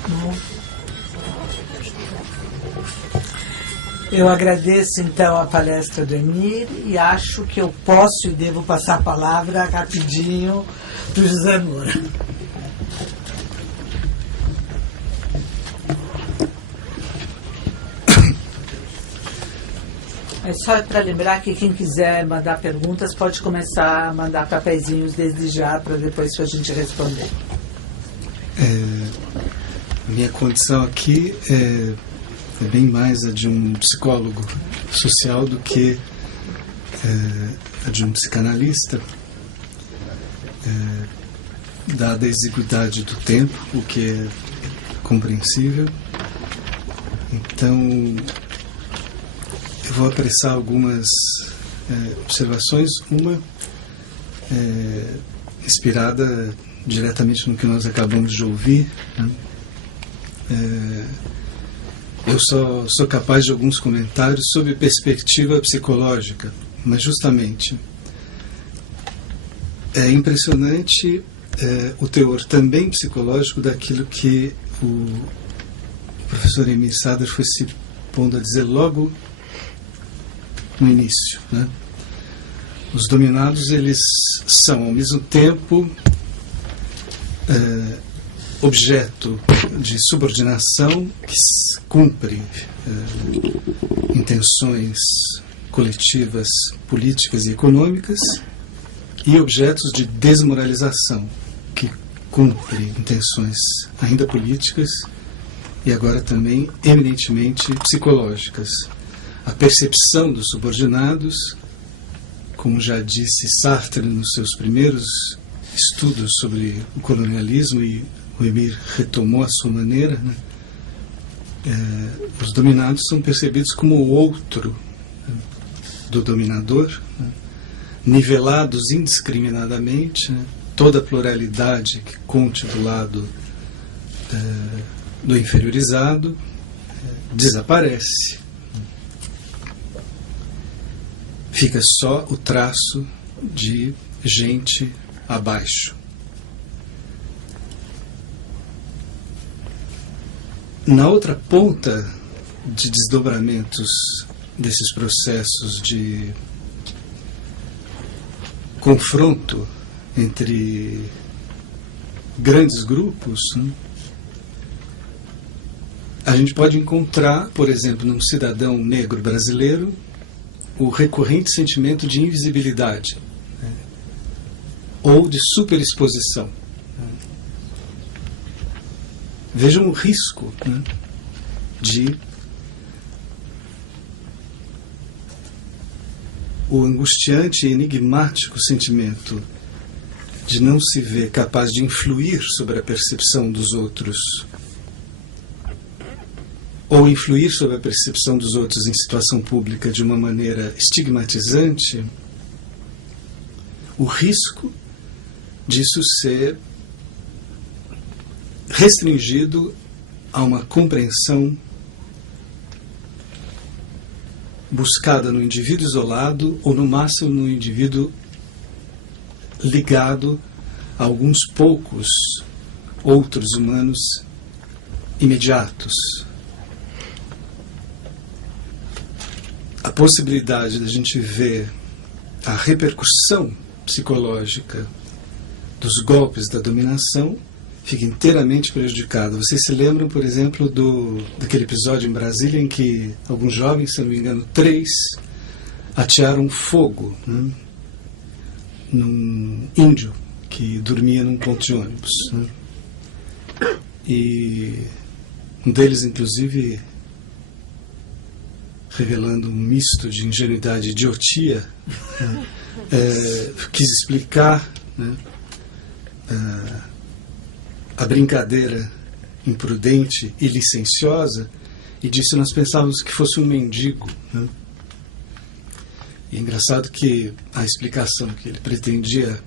Bom, eu agradeço então a palestra do Emir e acho que eu posso e devo passar a palavra rapidinho para o José Moura. É só para lembrar que quem quiser mandar perguntas pode começar a mandar papeizinhos desde já para depois a gente responder. Minha condição aqui é bem mais a de um psicólogo social do que a de um psicanalista, dada a exiguidade do tempo, o que é compreensível. Então, eu vou apressar algumas observações, uma inspirada diretamente no que nós acabamos de ouvir, né? Eu só sou capaz de alguns comentários sob perspectiva psicológica, mas justamente é impressionante o teor também psicológico daquilo que o professor Emir Sader foi se pondo a dizer logo no início, né? Os dominados, eles são ao mesmo tempo objeto de subordinação que cumpre intenções coletivas, políticas e econômicas, e objetos de desmoralização que cumpre intenções ainda políticas e agora também eminentemente psicológicas. A percepção dos subordinados, como já disse Sartre nos seus primeiros estudos sobre o colonialismo, e o Emir retomou a sua maneira, né? Os dominados são percebidos como o outro do dominador, né? Nivelados indiscriminadamente, né? Toda a pluralidade que conte do lado do inferiorizado desaparece. Fica só o traço de gente abaixo. Na outra ponta de desdobramentos desses processos de confronto entre grandes grupos, né, a gente pode encontrar, por exemplo, num cidadão negro brasileiro, o recorrente sentimento de invisibilidade, né, ou de superexposição. Né. Vejam o risco, né, de o angustiante e enigmático sentimento de não se ver capaz de influir sobre a percepção dos outros, ou influir sobre a percepção dos outros em situação pública de uma maneira estigmatizante, o risco disso ser restringido a uma compreensão buscada no indivíduo isolado ou, no máximo, no indivíduo ligado a alguns poucos outros humanos imediatos. A possibilidade de a gente ver a repercussão psicológica dos golpes da dominação fica inteiramente prejudicada. Vocês se lembram, por exemplo, daquele episódio em Brasília em que alguns jovens, se não me engano, 3, atearam fogo, né, num índio que dormia num ponto de ônibus, né? E um deles, inclusive, revelando um misto de ingenuidade e idiotia, né, quis explicar, né, a brincadeira imprudente e licenciosa e disse: nós pensávamos que fosse um mendigo, né? E é engraçado que a explicação que ele pretendia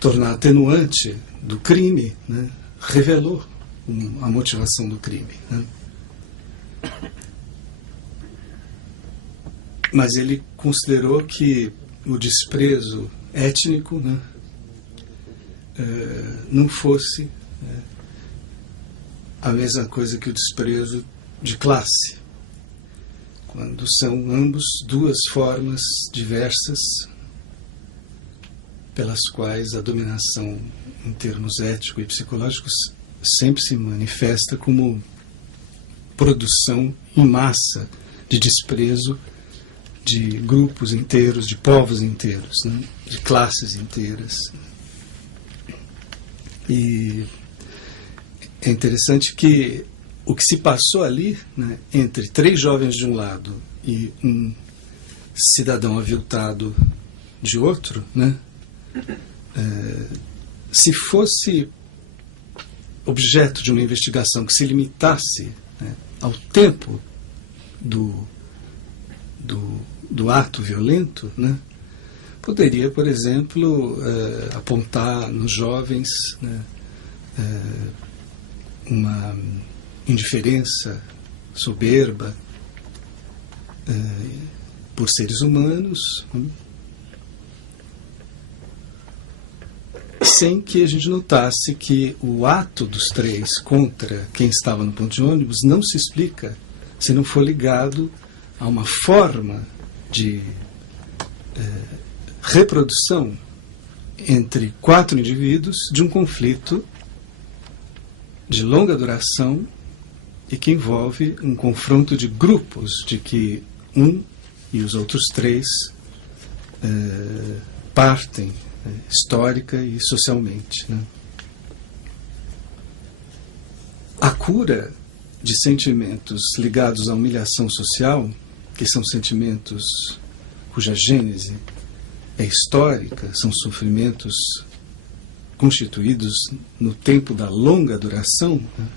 tornar atenuante do crime, né, revelou a motivação do crime, né? Mas ele considerou que o desprezo étnico, né, não fosse a mesma coisa que o desprezo de classe, quando são ambos duas formas diversas pelas quais a dominação em termos éticos e psicológicos sempre se manifesta como produção em massa de desprezo de grupos inteiros, de povos inteiros, né? De classes inteiras. E é interessante que o que se passou ali, né, entre 3 jovens de um lado e um cidadão aviltado de outro, né, se fosse objeto de uma investigação que se limitasse, né, ao tempo do ato violento, né, poderia, por exemplo, apontar nos jovens, né, uma indiferença soberba por seres humanos, sem que a gente notasse que o ato dos 3 contra quem estava no ponto de ônibus não se explica se não for ligado a uma forma de reprodução entre 4 indivíduos de um conflito de longa duração e que envolve um confronto de grupos de que um e os outros 3 partem histórica e socialmente, né? A cura de sentimentos ligados à humilhação social, que são sentimentos cuja gênese é histórica, são sofrimentos constituídos no tempo da longa duração, né?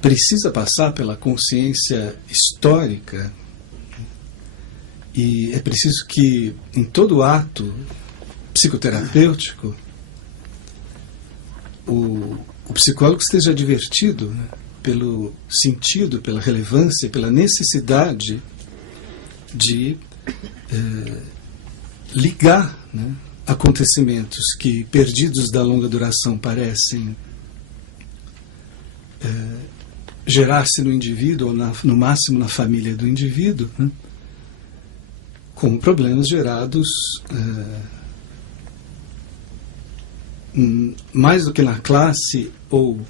Precisa passar pela consciência histórica. E é preciso que, em todo ato psicoterapêutico, o psicólogo esteja advertido, né, pelo sentido, pela relevância, pela necessidade de ligar, né, acontecimentos que, perdidos da longa duração, parecem gerar-se no indivíduo, ou no máximo na família do indivíduo, né, com problemas gerados mais do que na classe ou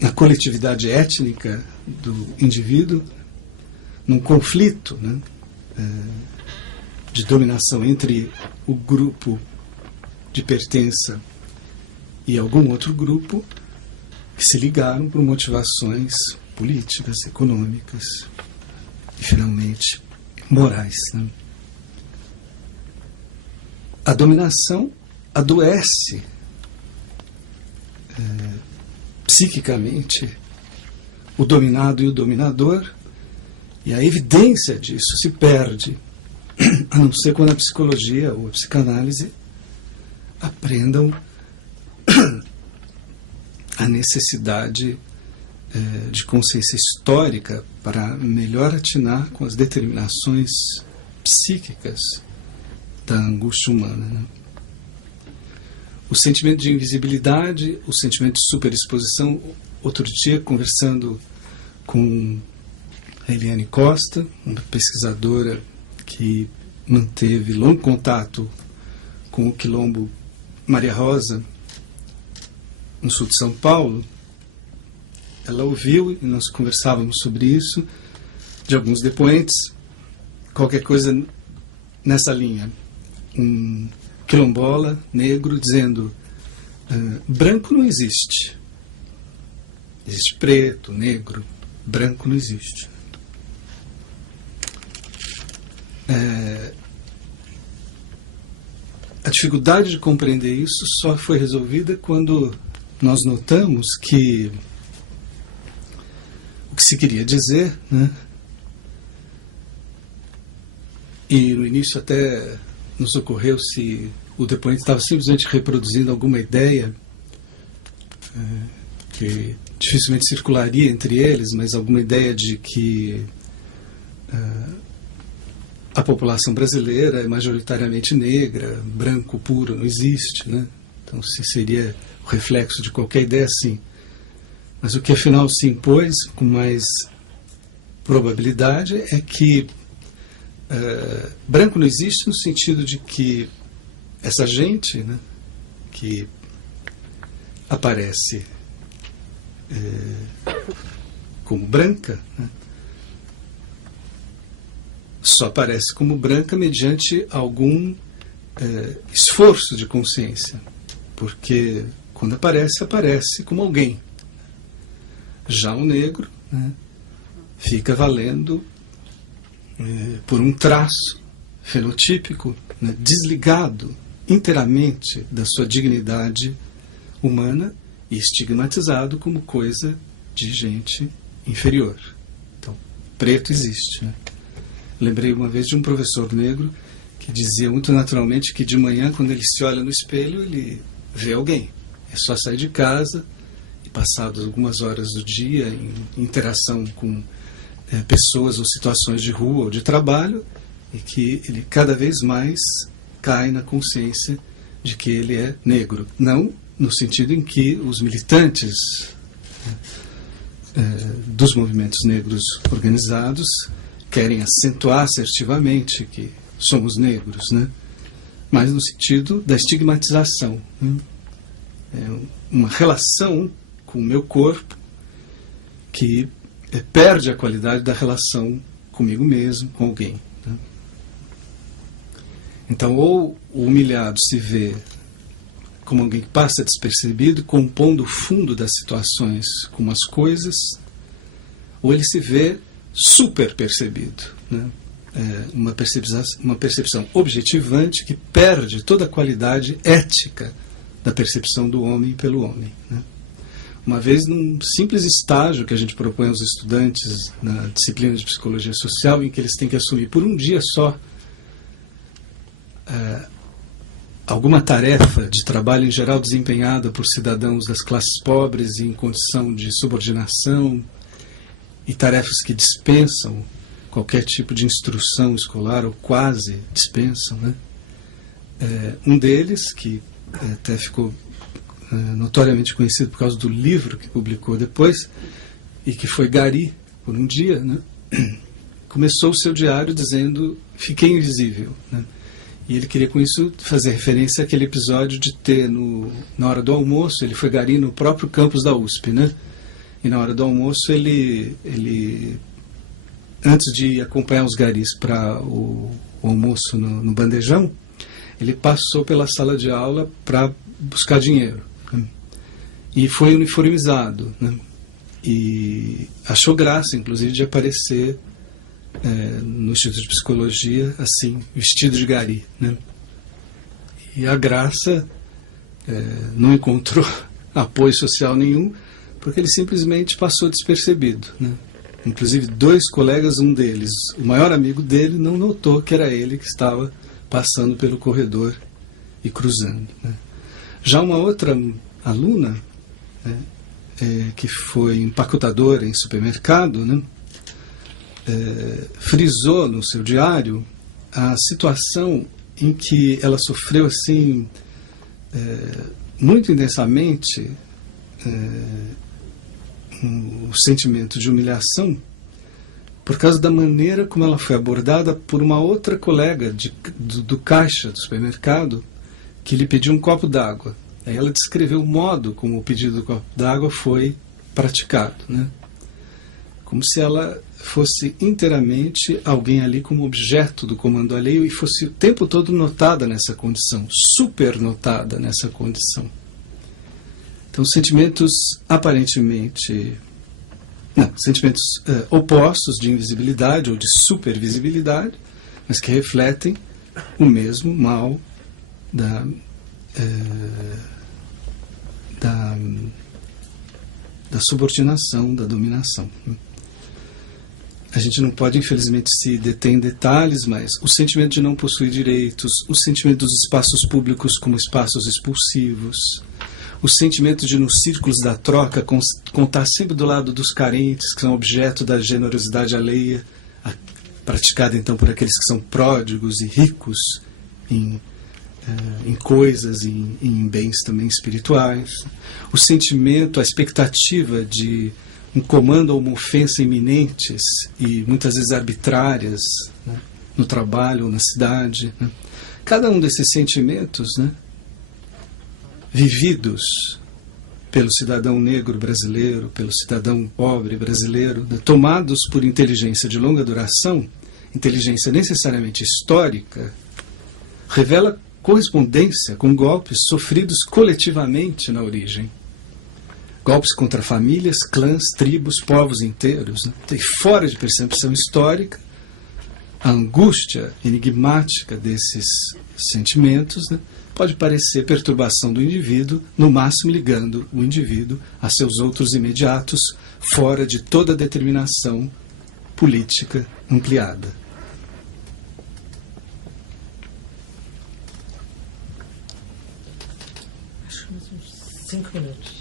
na coletividade étnica do indivíduo, num conflito, né, de dominação entre o grupo de pertença e algum outro grupo que se ligaram por motivações políticas, econômicas e, finalmente, morais, né? A dominação adoece psiquicamente o dominado e o dominador, e a evidência disso se perde, a não ser quando a psicologia ou a psicanálise aprendam a necessidade de consciência histórica para melhor atinar com as determinações psíquicas da angústia humana, né? O sentimento de invisibilidade, o sentimento de superexposição. Outro dia, conversando com a Eliane Costa, uma pesquisadora que manteve longo contato com o Quilombo Maria Rosa, no sul de São Paulo, ela ouviu, e nós conversávamos sobre isso, de alguns depoentes, qualquer coisa nessa linha. Um quilombola negro dizendo: branco não existe. Existe preto, negro, branco não existe. A dificuldade de compreender isso só foi resolvida quando nós notamos que o que se queria dizer, né? E no início até nos ocorreu se o depoente estava simplesmente reproduzindo alguma ideia que dificilmente circularia entre eles, mas alguma ideia de que a população brasileira é majoritariamente negra, branco puro não existe, né? Então, se seria o reflexo de qualquer ideia, sim. Mas o que afinal se impôs com mais probabilidade é que branco não existe no sentido de que essa gente, né, que aparece como branca, né, só aparece como branca mediante algum esforço de consciência, porque quando aparece, aparece como alguém. Já o negro, né, fica valendo por um traço fenotípico, né, desligado inteiramente da sua dignidade humana e estigmatizado como coisa de gente inferior. Então, preto existe, né? Lembrei uma vez de um professor negro que dizia muito naturalmente que de manhã, quando ele se olha no espelho, ele vê alguém. É só sair de casa e, passadas algumas horas do dia em interação com pessoas ou situações de rua ou de trabalho, e que ele cada vez mais cai na consciência de que ele é negro. Não no sentido em que os militantes dos movimentos negros organizados querem acentuar assertivamente que somos negros, né? Mas no sentido da estigmatização, né? É uma relação com o meu corpo que perde a qualidade da relação comigo mesmo, com alguém, né? Então, ou o humilhado se vê como alguém que passa despercebido, compondo o fundo das situações com as coisas, ou ele se vê super percebido, né? Uma percepção objetivante que perde toda a qualidade ética da percepção do homem pelo homem, né? Uma vez, num simples estágio que a gente propõe aos estudantes na disciplina de psicologia social, em que eles têm que assumir por um dia só alguma tarefa de trabalho em geral desempenhada por cidadãos das classes pobres em condição de subordinação, e tarefas que dispensam qualquer tipo de instrução escolar, ou quase dispensam, né? Um deles, que até ficou notoriamente conhecido por causa do livro que publicou depois, e que foi gari por um dia, né? Começou o seu diário dizendo: fiquei invisível, né? E ele queria com isso fazer referência àquele episódio de ter, na hora do almoço, ele foi gari no próprio campus da USP, né? E na hora do almoço ele antes de acompanhar os garis para o almoço no bandejão, ele passou pela sala de aula para buscar dinheiro, né? E foi uniformizado, né? E achou graça, inclusive, de aparecer no Instituto de Psicologia assim, vestido de gari, né? E a graça não encontrou apoio social nenhum, porque ele simplesmente passou despercebido, né? Inclusive 2 colegas, um deles, o maior amigo dele, não notou que era ele que estava passando pelo corredor e cruzando, né? Já uma outra aluna, né, que foi empacotadora em supermercado, né, frisou no seu diário a situação em que ela sofreu assim muito intensamente um sentimento de humilhação por causa da maneira como ela foi abordada por uma outra colega do caixa do supermercado, que lhe pediu um copo d'água. Aí ela descreveu o modo como o pedido do copo d'água foi praticado, né? Como se ela fosse inteiramente alguém ali como objeto do comando alheio e fosse o tempo todo notada nessa condição, super notada nessa condição. Então, sentimentos aparentemente... sentimentos opostos de invisibilidade ou de supervisibilidade, mas que refletem o mesmo mal da subordinação, da dominação. A gente não pode, infelizmente, se deter em detalhes, mas o sentimento de não possuir direitos, o sentimento dos espaços públicos como espaços expulsivos, o sentimento de, nos círculos da troca, contar sempre do lado dos carentes, que são objeto da generosidade alheia, praticada então por aqueles que são pródigos e ricos em em coisas, em bens também espirituais. O sentimento, a expectativa de um comando ou uma ofensa iminentes e muitas vezes arbitrárias, né, no trabalho ou na cidade. Né. Cada um desses sentimentos, né, vividos pelo cidadão negro brasileiro, pelo cidadão pobre brasileiro, né, tomados por inteligência de longa duração, inteligência necessariamente histórica, revela correspondência com golpes sofridos coletivamente na origem. Golpes contra famílias, clãs, tribos, povos inteiros. Né? E fora de percepção histórica, a angústia enigmática desses sentimentos, né, pode parecer perturbação do indivíduo, no máximo ligando o indivíduo a seus outros imediatos, fora de toda determinação política ampliada. Acho uns 5 minutos.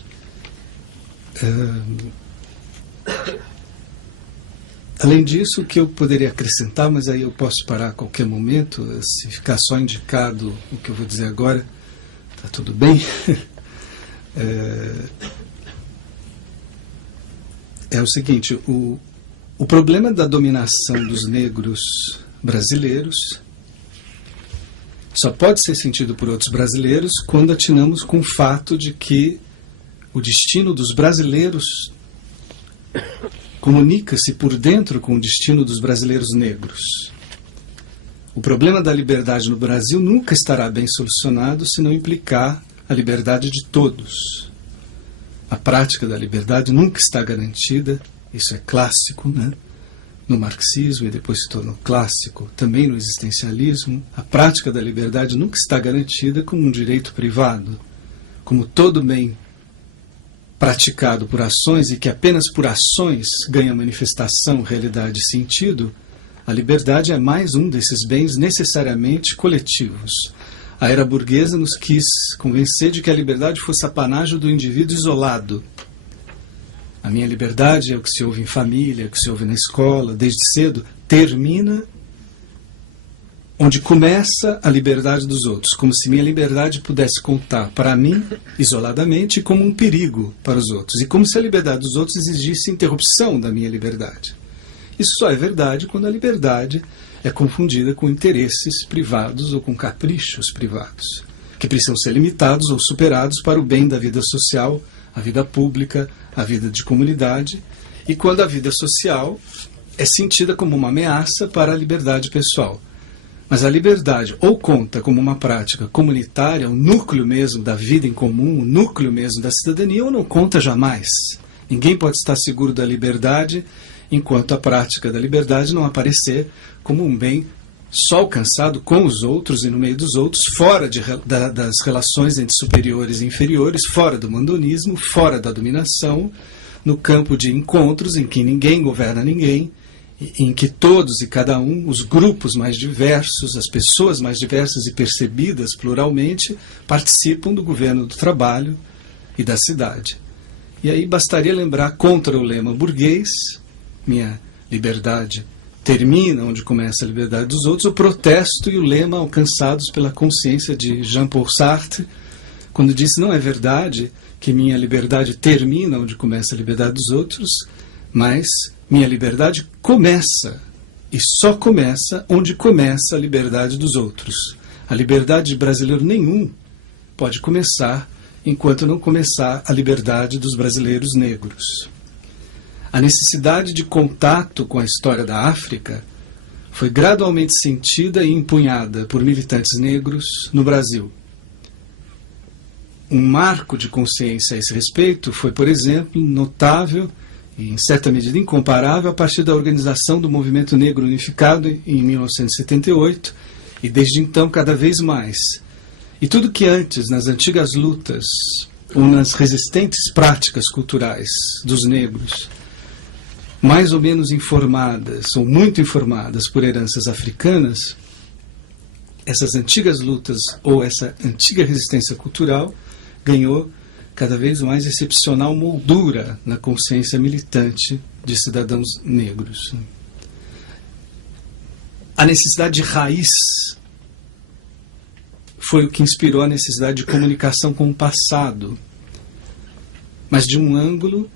Além disso, o que eu poderia acrescentar, mas aí eu posso parar a qualquer momento, se ficar só indicado o que eu vou dizer agora, está tudo bem. É o seguinte, o problema da dominação dos negros brasileiros só pode ser sentido por outros brasileiros quando atinamos com o fato de que o destino dos brasileiros comunica-se por dentro com o destino dos brasileiros negros. O problema da liberdade no Brasil nunca estará bem solucionado se não implicar a liberdade de todos. A prática da liberdade nunca está garantida, isso é clássico, né? No marxismo, e depois se tornou clássico, também no existencialismo. A prática da liberdade nunca está garantida como um direito privado, como todo bem praticado por ações e que apenas por ações ganha manifestação, realidade e sentido. A liberdade é mais um desses bens necessariamente coletivos. A era burguesa nos quis convencer de que a liberdade fosse apanágio do indivíduo isolado. A minha liberdade é o que se ouve em família, o que se ouve na escola, desde cedo, termina onde começa a liberdade dos outros, como se minha liberdade pudesse contar para mim, isoladamente, como um perigo para os outros, e como se a liberdade dos outros exigisse interrupção da minha liberdade. Isso só é verdade quando a liberdade é confundida com interesses privados ou com caprichos privados, que precisam ser limitados ou superados para o bem da vida social, a vida pública, a vida de comunidade, e quando a vida social é sentida como uma ameaça para a liberdade pessoal. Mas a liberdade ou conta como uma prática comunitária, o núcleo mesmo da vida em comum, o núcleo mesmo da cidadania, ou não conta jamais. Ninguém pode estar seguro da liberdade enquanto a prática da liberdade não aparecer como um bem só alcançado com os outros e no meio dos outros, fora das relações entre superiores e inferiores, fora do mandonismo, fora da dominação, no campo de encontros em que ninguém governa ninguém, em que todos e cada um, os grupos mais diversos, as pessoas mais diversas e percebidas pluralmente, participam do governo do trabalho e da cidade. E aí bastaria lembrar contra o lema burguês, minha liberdade termina onde começa a liberdade dos outros, o protesto e o lema alcançados pela consciência de Jean-Paul Sartre, quando disse: não é verdade que minha liberdade termina onde começa a liberdade dos outros, mas minha liberdade começa, e só começa onde começa a liberdade dos outros. A liberdade de brasileiro nenhum pode começar enquanto não começar a liberdade dos brasileiros negros. A necessidade de contato com a história da África foi gradualmente sentida e empunhada por militantes negros no Brasil. Um marco de consciência a esse respeito foi, por exemplo, notável e, em certa medida, incomparável a partir da organização do Movimento Negro Unificado em 1978 e, desde então, cada vez mais. E tudo que antes, nas antigas lutas ou nas resistentes práticas culturais dos negros, mais ou menos informadas ou muito informadas por heranças africanas, essas antigas lutas ou essa antiga resistência cultural ganhou cada vez mais excepcional moldura na consciência militante de cidadãos negros. A necessidade de raiz foi o que inspirou a necessidade de comunicação com o passado, mas de um ângulo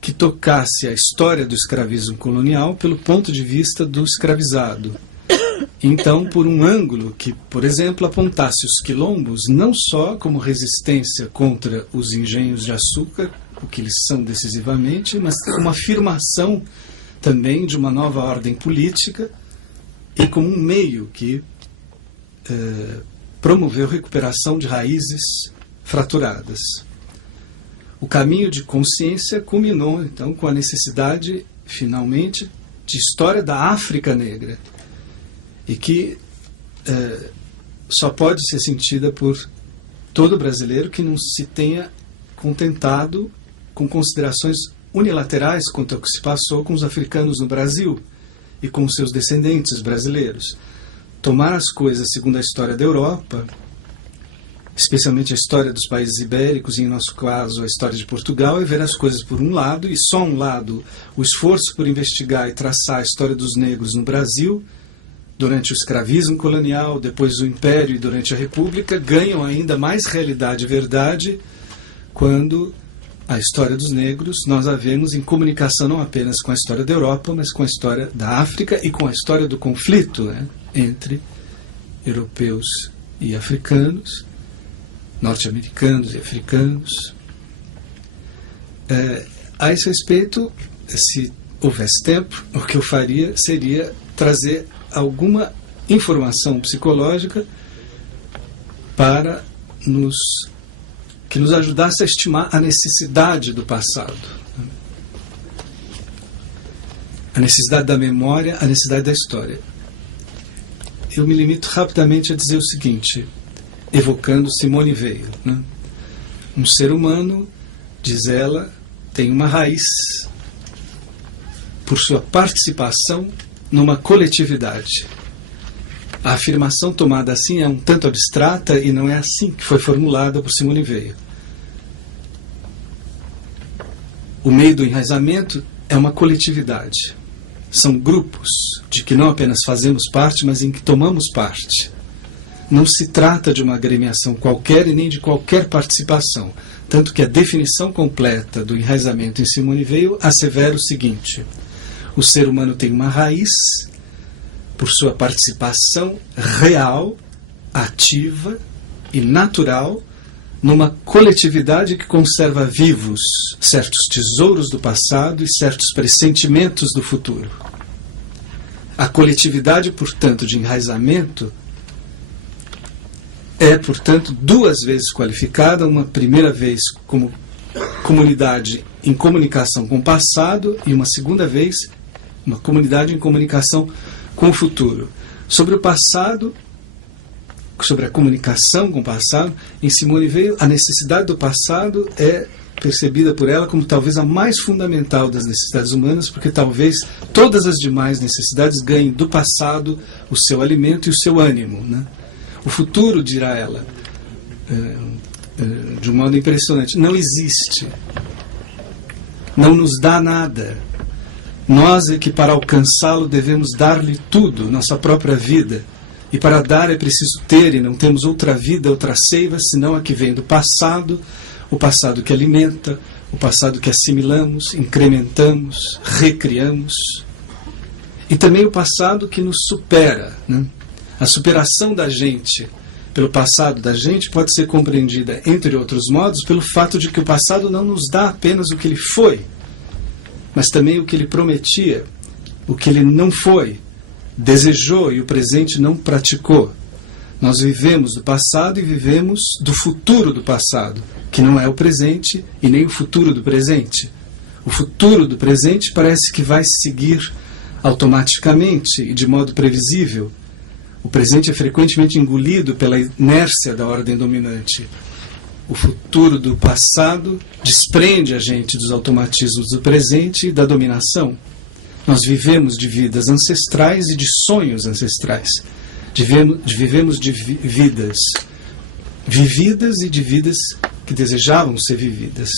que tocasse a história do escravismo colonial pelo ponto de vista do escravizado. Então, por um ângulo que, por exemplo, apontasse os quilombos não só como resistência contra os engenhos de açúcar, o que eles são decisivamente, mas como afirmação também de uma nova ordem política e como um meio que promoveu recuperação de raízes fraturadas. O caminho de consciência culminou, então, com a necessidade, finalmente, de história da África negra, e que só pode ser sentida por todo brasileiro que não se tenha contentado com considerações unilaterais quanto ao que se passou com os africanos no Brasil e com seus descendentes brasileiros. Tomar as coisas segundo a história da Europa, especialmente a história dos países ibéricos, e em nosso caso a história de Portugal, e ver as coisas por um lado, e só um lado, o esforço por investigar e traçar a história dos negros no Brasil, durante o escravismo colonial, depois o Império e durante a República, ganham ainda mais realidade e verdade quando a história dos negros nós a vemos em comunicação não apenas com a história da Europa, mas com a história da África e com a história do conflito, né, entre europeus e africanos, norte-americanos e africanos. A esse respeito, se houvesse tempo, o que eu faria seria trazer alguma informação psicológica para que nos ajudasse a estimar a necessidade do passado, a necessidade da memória, a necessidade da história. Eu me limito rapidamente a dizer o seguinte, evocando Simone Weil, né? Um ser humano, diz ela, tem uma raiz por sua participação numa coletividade. A afirmação tomada assim é um tanto abstrata e não é assim que foi formulada por Simone Weil. O meio do enraizamento é uma coletividade. São grupos de que não apenas fazemos parte, mas em que tomamos parte. Não se trata de uma agremiação qualquer e nem de qualquer participação. Tanto que a definição completa do enraizamento em Simone Weil assevera o seguinte: o ser humano tem uma raiz por sua participação real, ativa e natural numa coletividade que conserva vivos certos tesouros do passado e certos pressentimentos do futuro. A coletividade, portanto, de enraizamento é, portanto, duas vezes qualificada, uma primeira vez como comunidade em comunicação com o passado e uma segunda vez uma comunidade em comunicação com o futuro. Sobre o passado, sobre a comunicação com o passado, em Simone Weil, a necessidade do passado é percebida por ela como talvez a mais fundamental das necessidades humanas, porque talvez todas as demais necessidades ganhem do passado o seu alimento e o seu ânimo, né? O futuro, dirá ela, de um modo impressionante, não existe, não nos dá nada. Nós é que para alcançá-lo devemos dar-lhe tudo, nossa própria vida. E para dar é preciso ter, e não temos outra vida, outra seiva, senão a que vem do passado, o passado que alimenta, o passado que assimilamos, incrementamos, recriamos. E também o passado que nos supera, né? A superação da gente pelo passado da gente pode ser compreendida, entre outros modos, pelo fato de que o passado não nos dá apenas o que ele foi, mas também o que ele prometia, o que ele não foi, desejou e o presente não praticou. Nós vivemos do passado e vivemos do futuro do passado, que não é o presente e nem o futuro do presente. O futuro do presente parece que vai seguir automaticamente e de modo previsível. O presente é frequentemente engolido pela inércia da ordem dominante. O futuro do passado desprende a gente dos automatismos do presente e da dominação. Nós vivemos de vidas ancestrais e de sonhos ancestrais. Vivemos de vidas vividas e de vidas que desejavam ser vividas.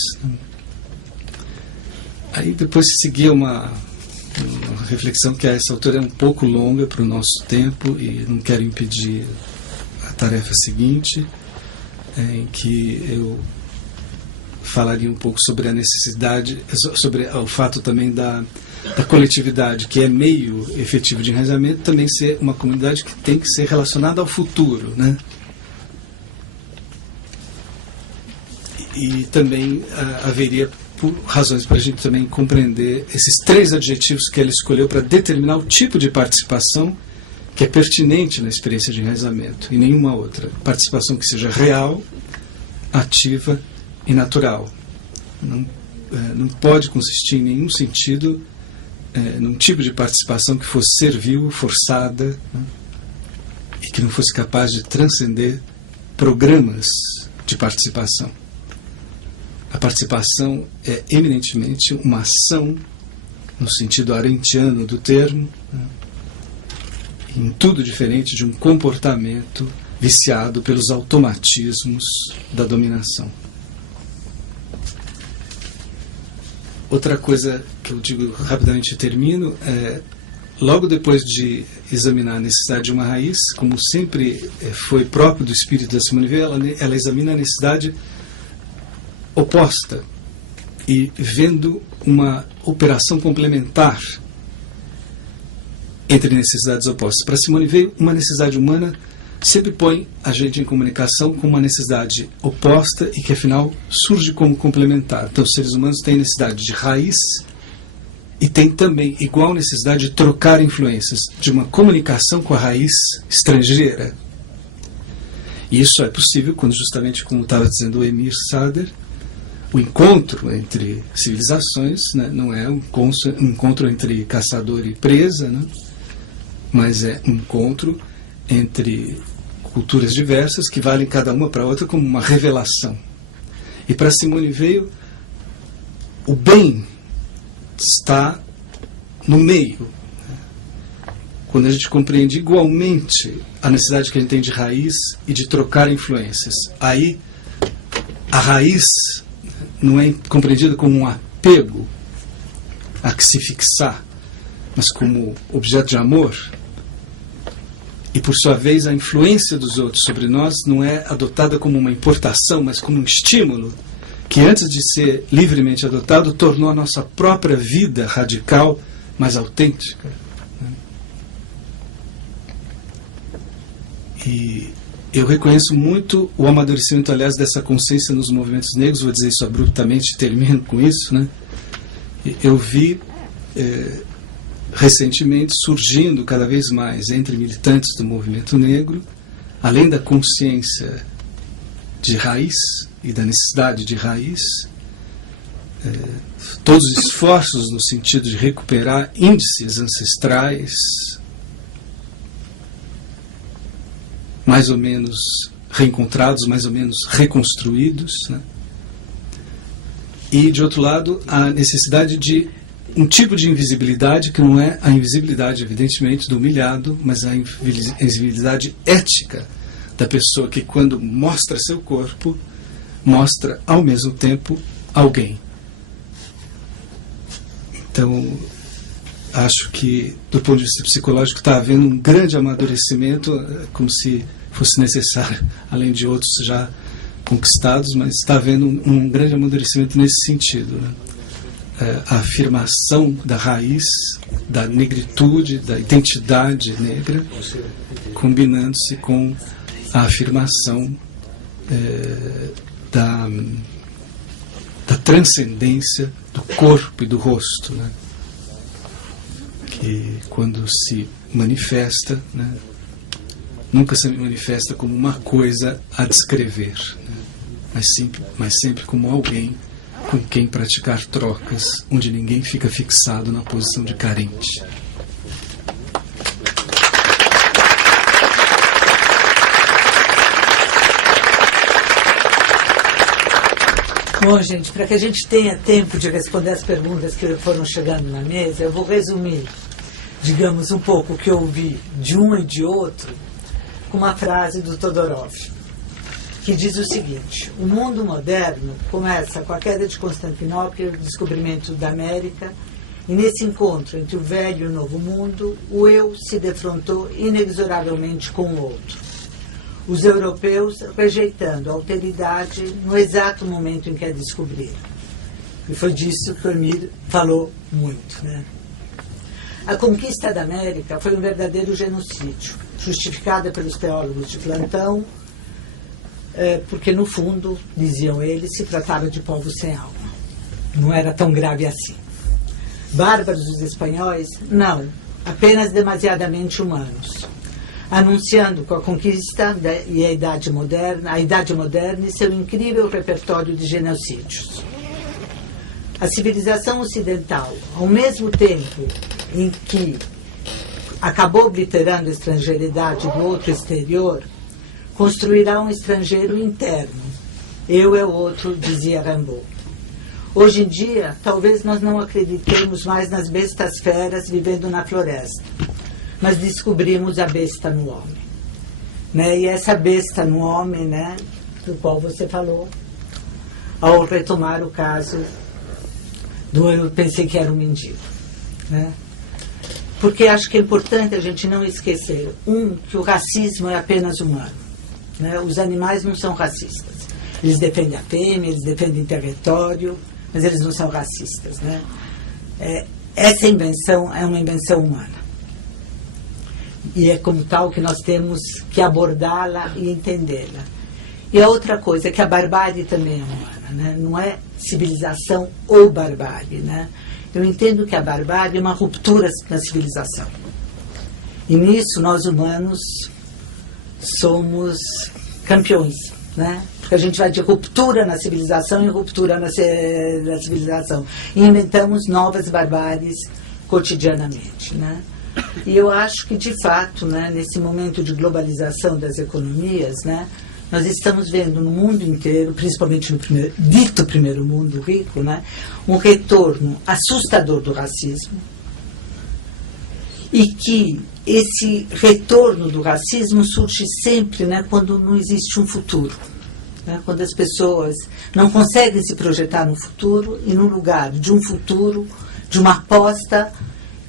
Aí depois se seguia uma reflexão que a essa altura é um pouco longa para o nosso tempo e não quero impedir a tarefa seguinte, em que eu falaria um pouco sobre a necessidade, sobre o fato também da coletividade, que é meio efetivo de enraizamento, também ser uma comunidade que tem que ser relacionada ao futuro, né? E também haveria razões para a gente também compreender esses 3 adjetivos que ela escolheu para determinar o tipo de participação que é pertinente na experiência de enraizamento, e nenhuma outra. Participação que seja real, ativa e natural. Não pode consistir em nenhum sentido num tipo de participação que fosse servil, forçada, né? E que não fosse capaz de transcender programas de participação. A participação é eminentemente uma ação, no sentido arendtiano do termo, né? Em tudo diferente de um comportamento viciado pelos automatismos da dominação. Outra coisa que eu digo rapidamente e termino é, logo depois de examinar a necessidade de uma raiz, como sempre foi próprio do espírito da Simone Weil, ela examina a necessidade oposta e vendo uma operação complementar entre necessidades opostas. Para Simone Weil, uma necessidade humana sempre põe a gente em comunicação com uma necessidade oposta e que, afinal, surge como complementar. Então, os seres humanos têm necessidade de raiz e têm também igual necessidade de trocar influências, de uma comunicação com a raiz estrangeira. E isso é possível quando, justamente como estava dizendo o Emir Sader, o encontro entre civilizações, né, não é um encontro entre caçador e presa, né, mas é um encontro entre culturas diversas que valem cada uma para a outra como uma revelação. E para Simone Weil, o bem está no meio. Quando a gente compreende igualmente a necessidade que a gente tem de raiz e de trocar influências, aí a raiz não é compreendida como um apego a que se fixar, mas como objeto de amor. E, por sua vez, a influência dos outros sobre nós não é adotada como uma importação, mas como um estímulo que, antes de ser livremente adotado, tornou a nossa própria vida radical mais autêntica. E eu reconheço muito o amadurecimento, aliás, dessa consciência nos movimentos negros. Vou dizer isso abruptamente e termino com isso, né? Eu vi recentemente surgindo cada vez mais entre militantes do movimento negro, além da consciência de raiz e da necessidade de raiz, todos os esforços no sentido de recuperar índices ancestrais mais ou menos reencontrados, mais ou menos reconstruídos, né? E, de outro lado, a necessidade de um tipo de invisibilidade que não é a invisibilidade, evidentemente, do humilhado, mas a invisibilidade ética da pessoa que, quando mostra seu corpo, mostra, ao mesmo tempo, alguém. Então, acho que, do ponto de vista psicológico, está havendo um grande amadurecimento, como se fosse necessário, além de outros já conquistados, mas está havendo um grande amadurecimento nesse sentido, né? A afirmação da raiz, da negritude, da identidade negra, combinando-se com a afirmação da transcendência do corpo e do rosto, né? Que, quando se manifesta, né, nunca se manifesta como uma coisa a descrever, né, mas sempre como alguém com quem praticar trocas, onde ninguém fica fixado na posição de carente. Bom, gente, para que a gente tenha tempo de responder as perguntas que foram chegando na mesa, eu vou resumir, digamos, um pouco o que eu ouvi de um e de outro com uma frase do Todorov, que diz o seguinte: o mundo moderno começa com a queda de Constantinopla e o descobrimento da América, e nesse encontro entre o velho e o novo mundo, o eu se defrontou inexoravelmente com o outro. os europeus rejeitando a alteridade no exato momento em que a descobriram. E foi disso que o Emir falou muito, né? A conquista da América foi um verdadeiro genocídio, justificada pelos teólogos de plantão, porque, no fundo, diziam eles, se tratava de povos sem alma. Não era tão grave assim. Bárbaros os espanhóis? Não, apenas demasiadamente humanos, anunciando com a conquista e a Idade Moderna e seu incrível repertório de genocídios. A civilização ocidental, ao mesmo tempo em que acabou obliterando a estrangeiridade do outro exterior, construirá um estrangeiro interno. Eu é o outro, dizia Rimbaud. Hoje em dia, talvez nós não acreditemos mais nas bestas feras vivendo na floresta, mas descobrimos a besta no homem. Né? E essa besta no homem, né, do qual você falou, ao retomar o caso do eu pensei que era um mendigo. Né? Porque acho que é importante a gente não esquecer, que o racismo é apenas humano. Né? Os animais não são racistas. Eles defendem a fêmea, eles defendem território, mas eles não são racistas. Né? Essa invenção é uma invenção humana. E é como tal que nós temos que abordá-la e entendê-la. E a outra coisa é que a barbárie também é humana. Né? Não é civilização ou barbárie. Né? Eu entendo que a barbárie é uma ruptura na civilização. E nisso nós humanos somos campeões, né? Porque a gente vai de ruptura na civilização em ruptura na civilização. E inventamos novas barbáries cotidianamente, né? E eu acho que, de fato, né, nesse momento de globalização das economias, né, nós estamos vendo no mundo inteiro, principalmente no dito primeiro mundo rico, né, um retorno assustador do racismo. E que esse retorno do racismo surge sempre, né, quando não existe um futuro. Né, quando as pessoas não conseguem se projetar no futuro e no lugar de um futuro, de uma aposta,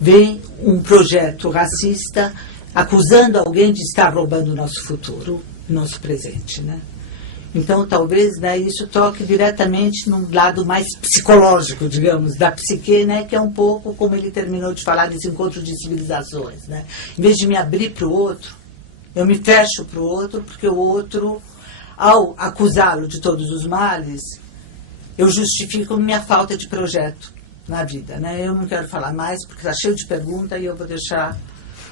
vem um projeto racista acusando alguém de estar roubando o nosso futuro, nosso presente. Né? Então, talvez, né, isso toque diretamente num lado mais psicológico, digamos, da psique, né, que é um pouco como ele terminou de falar desse encontro de civilizações. Né? Em vez de me abrir para o outro, eu me fecho para o outro, porque o outro, ao acusá-lo de todos os males, eu justifico minha falta de projeto na vida. Né? Eu não quero falar mais, porque está cheio de perguntas e eu vou deixar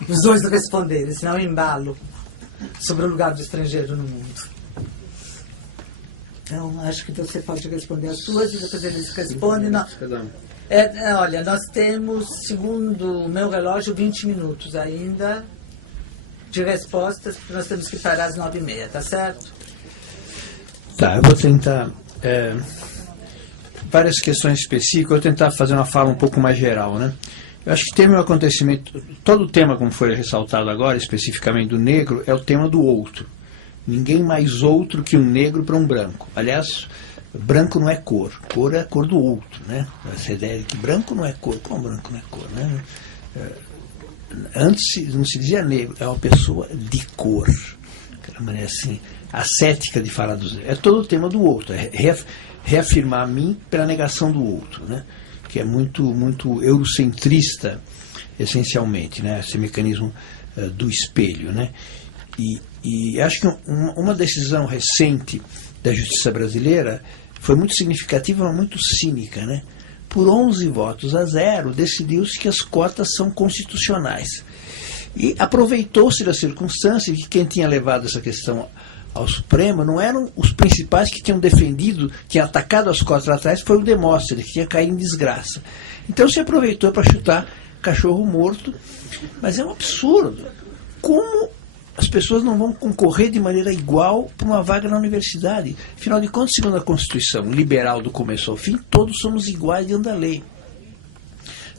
os dois responderem, senão eu embalo sobre o lugar do estrangeiro no mundo. Então, acho que você pode responder as suas e depois eles respondem. Olha, nós temos, segundo o meu relógio, 20 minutos ainda de respostas, porque nós temos que parar às 9h30, tá certo? Tá, eu vou tentar... várias questões específicas, eu vou tentar fazer uma fala um pouco mais geral, né? Eu acho que teve um acontecimento, todo o tema, como foi ressaltado agora, especificamente do negro, é o tema do outro. Ninguém mais outro que um negro para um branco. Aliás, branco não é cor, cor é a cor do outro, né? Essa ideia de que branco não é cor, como branco não é cor, né? Antes não se dizia negro, é uma pessoa de cor, aquela maneira assim, ascética de falar dos negros. É todo o tema do outro, é reafirmar a mim pela negação do outro, né? Que é muito eurocentrista, essencialmente, né? Esse mecanismo do espelho, né? E acho que uma decisão recente da justiça brasileira foi muito significativa, mas muito cínica, né? Por 11 votos a 0, decidiu-se que as cotas são constitucionais. E aproveitou-se da circunstância que quem tinha levado essa questão ao Supremo não eram os principais que tinham defendido, tinham atacado as cotas lá atrás, foi o Demóstenes, que tinha caído em desgraça. Então se aproveitou para chutar cachorro morto, mas é um absurdo. Como as pessoas não vão concorrer de maneira igual para uma vaga na universidade? Afinal de contas, segundo a Constituição liberal do começo ao fim, todos somos iguais diante da lei.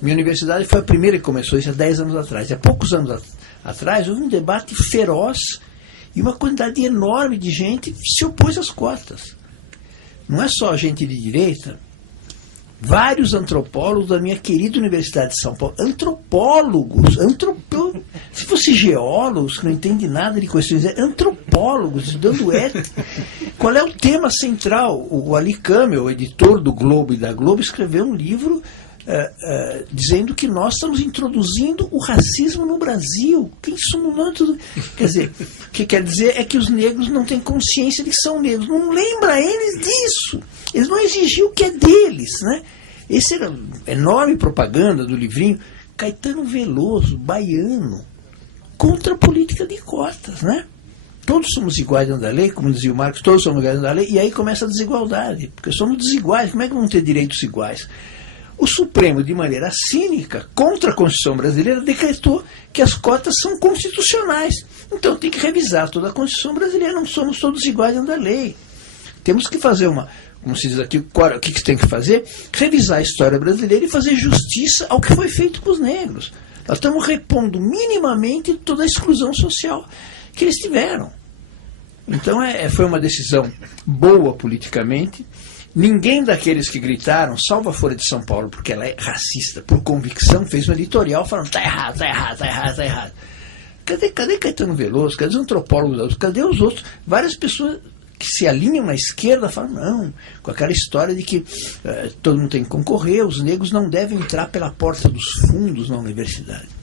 Minha universidade foi a primeira que começou isso há 10 anos atrás. Há poucos anos atrás houve um debate feroz e uma quantidade enorme de gente se opôs às cotas. Não é só gente de direita, Vários antropólogos da minha querida Universidade de São Paulo, antropólogos, se fosse geólogos que não entendem nada de questões, antropólogos, estudando qual é o tema central? O Ali Kamel, o editor do Globo e da Globo, escreveu um livro dizendo que nós estamos introduzindo o racismo no Brasil. Que isso não é tudo. Quer dizer, o que quer dizer é que os negros não têm consciência de que são negros. Não lembra eles disso. Eles não exigiam o que é deles, né? Essa era a enorme propaganda do livrinho. Caetano Veloso, baiano, contra a política de cotas, né? Todos somos iguais dentro da lei, como dizia o Marx, todos somos iguais dentro da lei, e aí começa a desigualdade, porque somos desiguais, como é que vamos ter direitos iguais? O Supremo, de maneira cínica, contra a Constituição brasileira, decretou que as cotas são constitucionais. Então tem que revisar toda a Constituição brasileira, não somos todos iguais dentro da lei. Temos que fazer como se diz aqui, o que tem que fazer? Revisar a história brasileira e fazer justiça ao que foi feito com os negros. Nós estamos repondo minimamente toda a exclusão social que eles tiveram. Então foi uma decisão boa politicamente. Ninguém daqueles que gritaram, salvo a Folha de São Paulo, porque ela é racista, por convicção, fez um editorial falando, está errado, está errado, está errado, está errado. Cadê Caetano Veloso? Cadê os antropólogos? Cadê os outros? Várias pessoas que se alinham na esquerda falam, não, com aquela história de que todo mundo tem que concorrer, os negros não devem entrar pela porta dos fundos na universidade.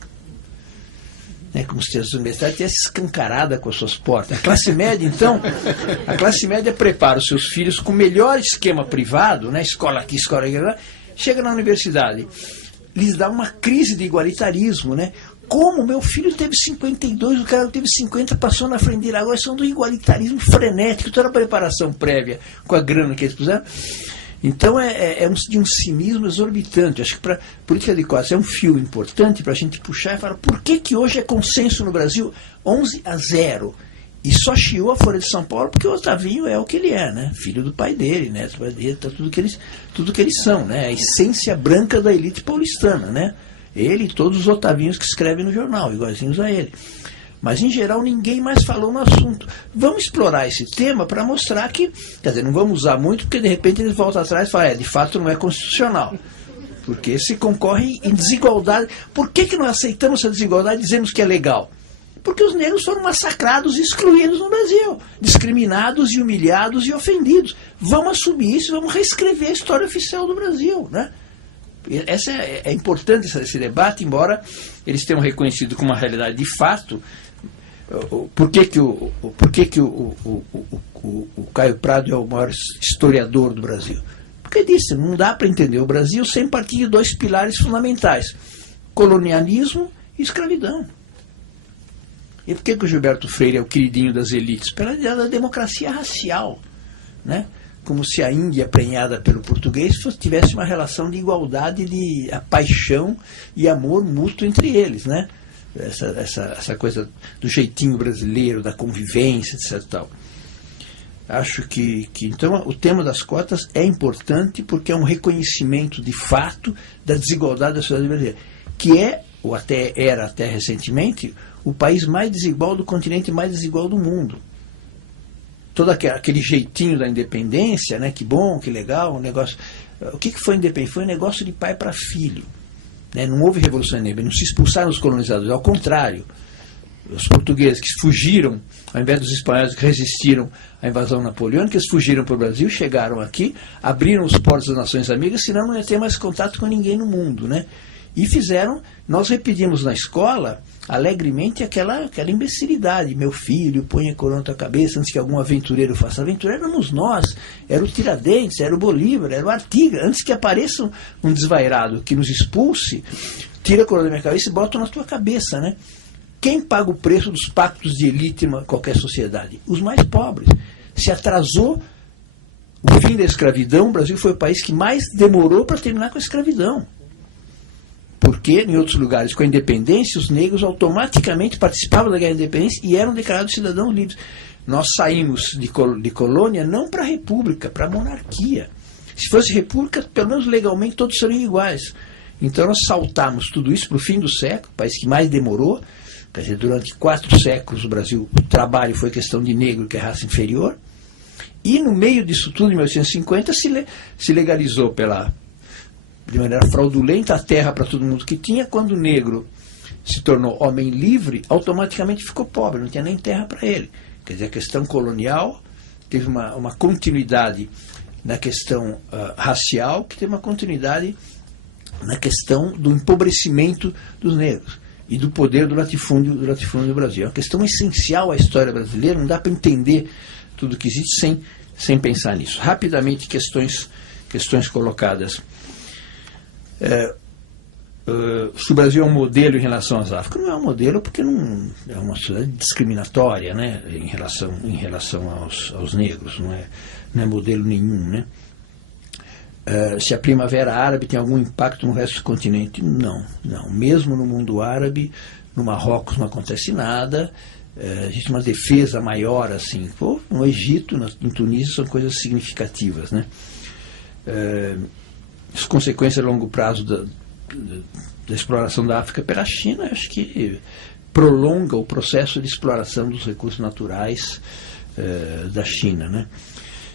Como se as universidades tivessem escancarada com as suas portas. A classe média, então, prepara os seus filhos com o melhor esquema privado, né? Escola aqui, escola aqui, chega na universidade, lhes dá uma crise de igualitarismo, né? Como meu filho teve 52, o cara teve 50, passou na frente dele, agora são do igualitarismo frenético, toda a preparação prévia com a grana que eles puseram. Então de um cinismo exorbitante. Acho que para política de cotas é um fio importante para a gente puxar e falar por que hoje é consenso no Brasil 11-0 e só chiou a Folha de São Paulo porque o Otavinho é o que ele é, né? Filho do pai dele, né? Do pai dele, tá tudo que eles são, né? A essência branca da elite paulistana, né? Ele e todos os Otavinhos que escrevem no jornal, iguaizinhos a ele. Mas, em geral, ninguém mais falou no assunto. Vamos explorar esse tema para mostrar que, quer dizer, não vamos usar muito, porque, de repente, eles voltam atrás e falam, de fato, não é constitucional. Porque se concorre em desigualdade. Por que não aceitamos essa desigualdade e dizemos que é legal? Porque os negros foram massacrados e excluídos no Brasil. Discriminados e humilhados e ofendidos. Vamos assumir isso, vamos reescrever a história oficial do Brasil, né? Essa é importante esse debate, embora eles tenham reconhecido como uma realidade de fato. Por que o Caio Prado é o maior historiador do Brasil? Porque disse, não dá para entender o Brasil sem partir de dois pilares fundamentais, colonialismo e escravidão. E por que o Gilberto Freire é o queridinho das elites? Pela ideia da democracia racial, né? Como se a Índia, prenhada pelo português, tivesse uma relação de igualdade, de paixão e amor mútuo entre eles, né? Essa coisa do jeitinho brasileiro, da convivência, etc. Tal. Acho que então o tema das cotas é importante porque é um reconhecimento de fato da desigualdade da sociedade brasileira, que ou era até recentemente, o país mais desigual do continente, mais desigual do mundo. Todo aquele jeitinho da independência, né? Que bom, que legal, um negócio. O que foi independência? Foi um negócio de pai para filho. Né? Não houve revolução negra, não se expulsaram os colonizadores, ao contrário. Os portugueses que fugiram, ao invés dos espanhóis que resistiram à invasão napoleônica, eles fugiram para o Brasil, chegaram aqui, abriram os portos das nações amigas, senão não ia ter mais contato com ninguém no mundo, né? E nós repetimos na escola, alegremente, aquela imbecilidade. Meu filho, põe a coroa na tua cabeça antes que algum aventureiro faça. Aventureiro éramos nós, era o Tiradentes, era o Bolívar, era o Artigas. Antes que apareça um desvairado que nos expulse, tira a coroa da minha cabeça e bota na tua cabeça, né? Quem paga o preço dos pactos de elite em qualquer sociedade? Os mais pobres. Se atrasou o fim da escravidão, o Brasil foi o país que mais demorou para terminar com a escravidão. Porque, em outros lugares, com a independência, os negros automaticamente participavam da guerra da independência e eram declarados cidadãos livres. Nós saímos de colônia não para a república, para a monarquia. Se fosse república, pelo menos legalmente, todos seriam iguais. Então nós saltamos tudo isso para o fim do século, o país que mais demorou. Quer dizer, durante 4 séculos o Brasil, o trabalho foi questão de negro, que é raça inferior. E no meio disso tudo, em 1850, se legalizou de maneira fraudulenta a terra para todo mundo que tinha. Quando o negro se tornou homem livre, automaticamente ficou pobre, não tinha nem terra para ele. Quer dizer, a questão colonial teve uma continuidade na questão racial, que teve uma continuidade na questão do empobrecimento dos negros e do poder do latifúndio no Brasil. É uma questão essencial à história brasileira, não dá para entender tudo que existe sem pensar nisso. Rapidamente, questões colocadas. Se o Brasil é um modelo em relação às Áfricas, não é um modelo porque não é uma sociedade discriminatória, né, em relação aos negros, não é modelo nenhum, né? Se a Primavera Árabe tem algum impacto no resto do continente? Não. Mesmo no mundo árabe, no Marrocos não acontece nada, existe uma defesa maior, assim. No Egito, em Tunísia, são coisas significativas, né? As consequências a longo prazo da exploração da África pela China, acho que prolonga o processo de exploração dos recursos naturais da China, né?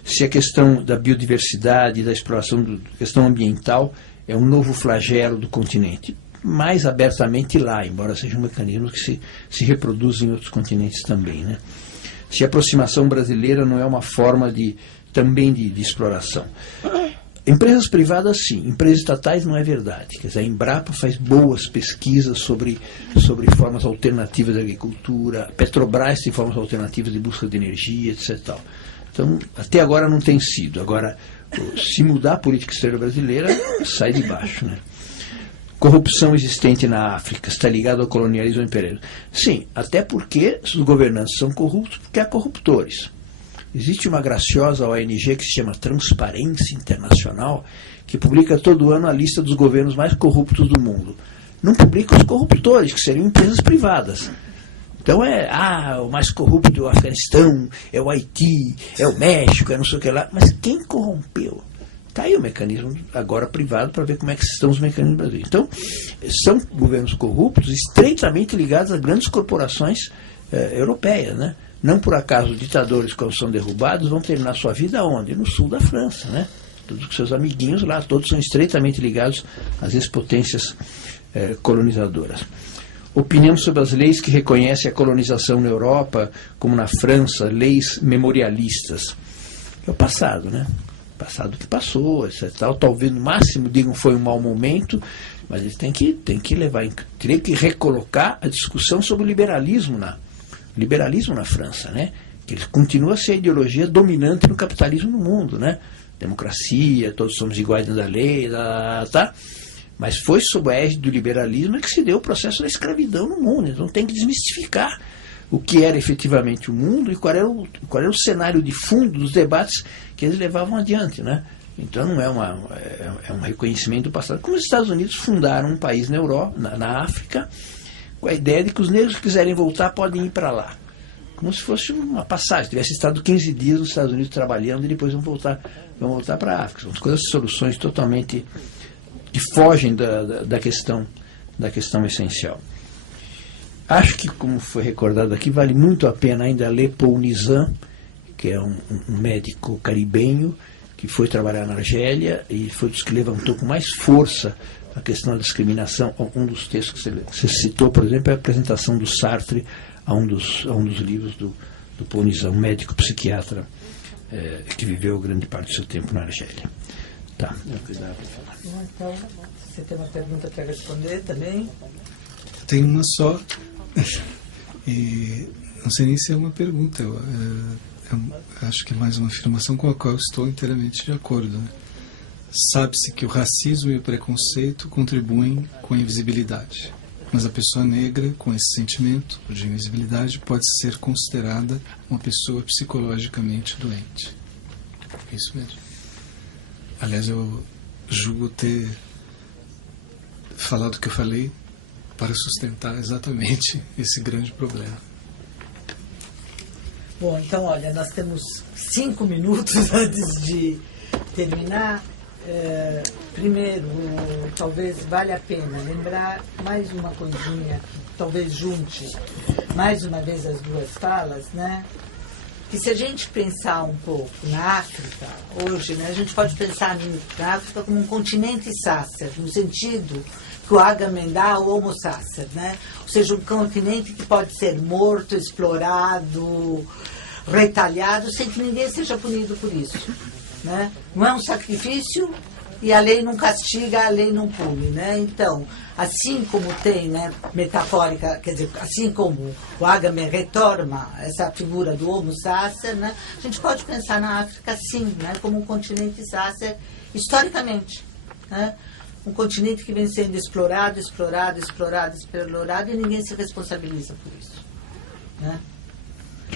Se a questão da biodiversidade, da exploração, da questão ambiental, é um novo flagelo do continente, mais abertamente lá, embora seja um mecanismo que se reproduz em outros continentes também, né? Se a aproximação brasileira não é uma forma também de exploração. Empresas privadas, sim. Empresas estatais, não é verdade. Quer dizer, a Embrapa faz boas pesquisas sobre formas alternativas de agricultura, a Petrobras tem formas alternativas de busca de energia, etc. Tal. Então, até agora não tem sido. Agora, se mudar a política exterior brasileira, sai de baixo, né? Corrupção existente na África está ligada ao colonialismo imperial? Sim, até porque os governantes são corruptos porque há corruptores. Existe uma graciosa ONG que se chama Transparência Internacional, que publica todo ano a lista dos governos mais corruptos do mundo. Não publica os corruptores, que seriam empresas privadas. Então o mais corrupto é o Afeganistão, é o Haiti, é o México, é não sei o que lá. Mas quem corrompeu? Está aí o mecanismo agora privado para ver como é que estão os mecanismos no Brasil. Então, são governos corruptos estreitamente ligados a grandes corporações europeias, né? Não por acaso ditadores, quando são derrubados, vão terminar sua vida onde? No sul da França, né? Todos os seus amiguinhos lá, todos são estreitamente ligados às ex-potências colonizadoras. Opinião sobre as leis que reconhecem a colonização na Europa, como na França, leis memorialistas. É o passado, né? O passado que passou, etc. Talvez no máximo digam que foi um mau momento, mas eles têm que levar, teria que recolocar a discussão sobre o liberalismo na França, né? Que ele continua a ser a ideologia dominante no capitalismo no mundo, né? Democracia, todos somos iguais dentro da lei, tá? Mas foi sob a égide do liberalismo que se deu o processo da escravidão no mundo. Então tem que desmistificar o que era efetivamente o mundo e qual era o cenário de fundo dos debates que eles levavam adiante, né? Então não é um reconhecimento do passado. Como os Estados Unidos fundaram um país na África, com a ideia de que os negros que quiserem voltar podem ir para lá. Como se fosse uma passagem, tivesse estado 15 dias nos Estados Unidos trabalhando e depois vão voltar para a África. São soluções totalmente que fogem da questão essencial. Acho que, como foi recordado aqui, vale muito a pena ainda ler Paul Nizam, que é um médico caribenho que foi trabalhar na Argélia e foi dos que levantou com mais força a questão da discriminação. Um dos textos que você citou, por exemplo, é a apresentação do Sartre a um dos livros do Paul Nizam, um médico psiquiatra que viveu grande parte do seu tempo na Argélia. Tá. Então, você tem uma pergunta para responder também? Tem uma só. E não sei nem se é uma pergunta. Eu acho que é mais uma afirmação com a qual eu estou inteiramente de acordo. Né? Sabe-se que o racismo e o preconceito contribuem com a invisibilidade. Mas a pessoa negra, com esse sentimento de invisibilidade, pode ser considerada uma pessoa psicologicamente doente. É isso mesmo. Aliás, eu julgo ter falado o que eu falei para sustentar exatamente esse grande problema. Bom, então, olha, nós temos 5 minutos antes de terminar. Primeiro, talvez valha a pena lembrar mais uma coisinha, que talvez junte mais uma vez as duas falas, né? que se a gente pensar um pouco na África, hoje, né, a gente pode pensar na África como um continente sácer, no sentido que o Agamben dá ao Homo sácer, né? Ou seja, um continente que pode ser morto, explorado, retalhado, sem que ninguém seja punido por isso. Né? Não é um sacrifício e a lei não castiga, a lei não pune. Né? Então, assim como tem, né, metafórica, quer dizer, assim como o Agamben retorna essa figura do Homo sácer, né, a gente pode pensar na África sim, né, como um continente sácer historicamente. Né? Um continente que vem sendo explorado e ninguém se responsabiliza por isso. Né?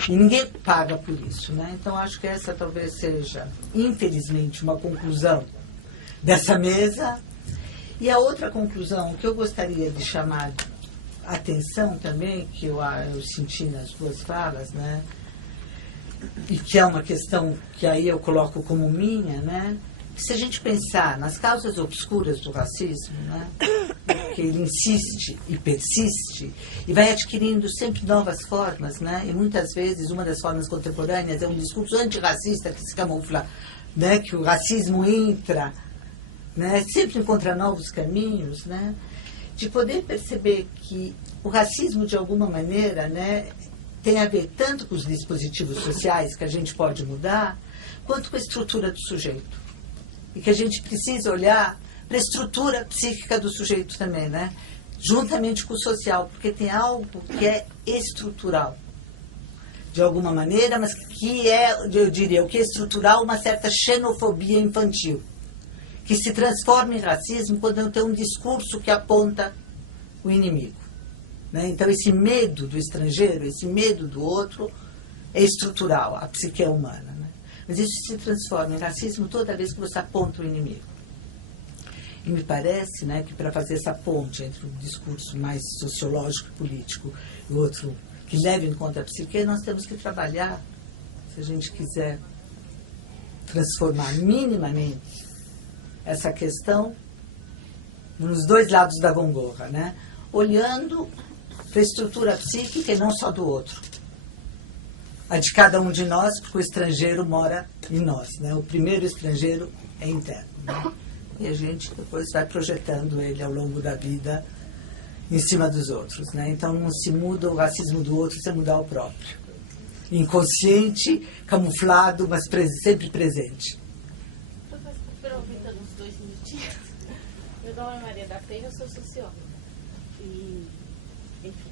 E ninguém paga por isso. Né? Então, acho que essa talvez seja, infelizmente, uma conclusão dessa mesa. E a outra conclusão que eu gostaria de chamar a atenção também, que eu senti nas duas falas, né? E que é uma questão que aí eu coloco como minha, né? Se a gente pensar nas causas obscuras do racismo, né, que ele insiste e persiste e vai adquirindo sempre novas formas, né, e muitas vezes uma das formas contemporâneas é um discurso antirracista que se camufla, né, que o racismo entra, né, sempre encontra novos caminhos, né, de poder perceber que o racismo, de alguma maneira, né, tem a ver tanto com os dispositivos sociais que a gente pode mudar, quanto com a estrutura do sujeito. E que a gente precisa olhar para a estrutura psíquica do sujeito também, né? Juntamente com o social, porque tem algo que é estrutural, de alguma maneira, mas que é, eu diria, o que é estrutural, uma certa xenofobia infantil, que se transforma em racismo quando tem um discurso que aponta o inimigo. Né? Então, esse medo do estrangeiro, esse medo do outro, é estrutural, a psique humana. Né? Mas isso se transforma em racismo toda vez que você aponta o inimigo. E me parece, né, que para fazer essa ponte entre um discurso mais sociológico e político e outro que leve em conta a psique, nós temos que trabalhar, se a gente quiser transformar minimamente essa questão nos dois lados da gongorra, né? Olhando para a estrutura psíquica e não só do outro. A de cada um de nós, porque o estrangeiro mora em nós, né? O primeiro estrangeiro é interno, né? E a gente depois vai projetando ele ao longo da vida em cima dos outros, né? Então não se muda o racismo do outro sem mudar o próprio. Inconsciente, camuflado, mas sempre presente. Aproveitando uns 2 minutinhos, meu nome é Maria da Penha, eu sou socióloga. E, enfim,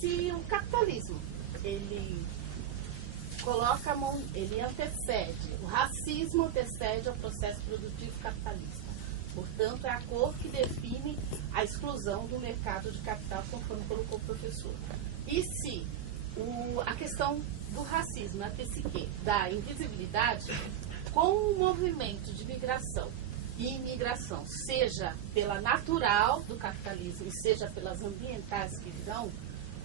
se o capitalismo ele coloca a mão, ele antecede, o racismo antecede ao processo produtivo capitalista. Portanto, é a cor que define a exclusão do mercado de capital, conforme colocou o professor. E se a questão do racismo na psique, da invisibilidade, com o movimento de migração e imigração, seja pela natural do capitalismo e seja pelas ambientais que virão,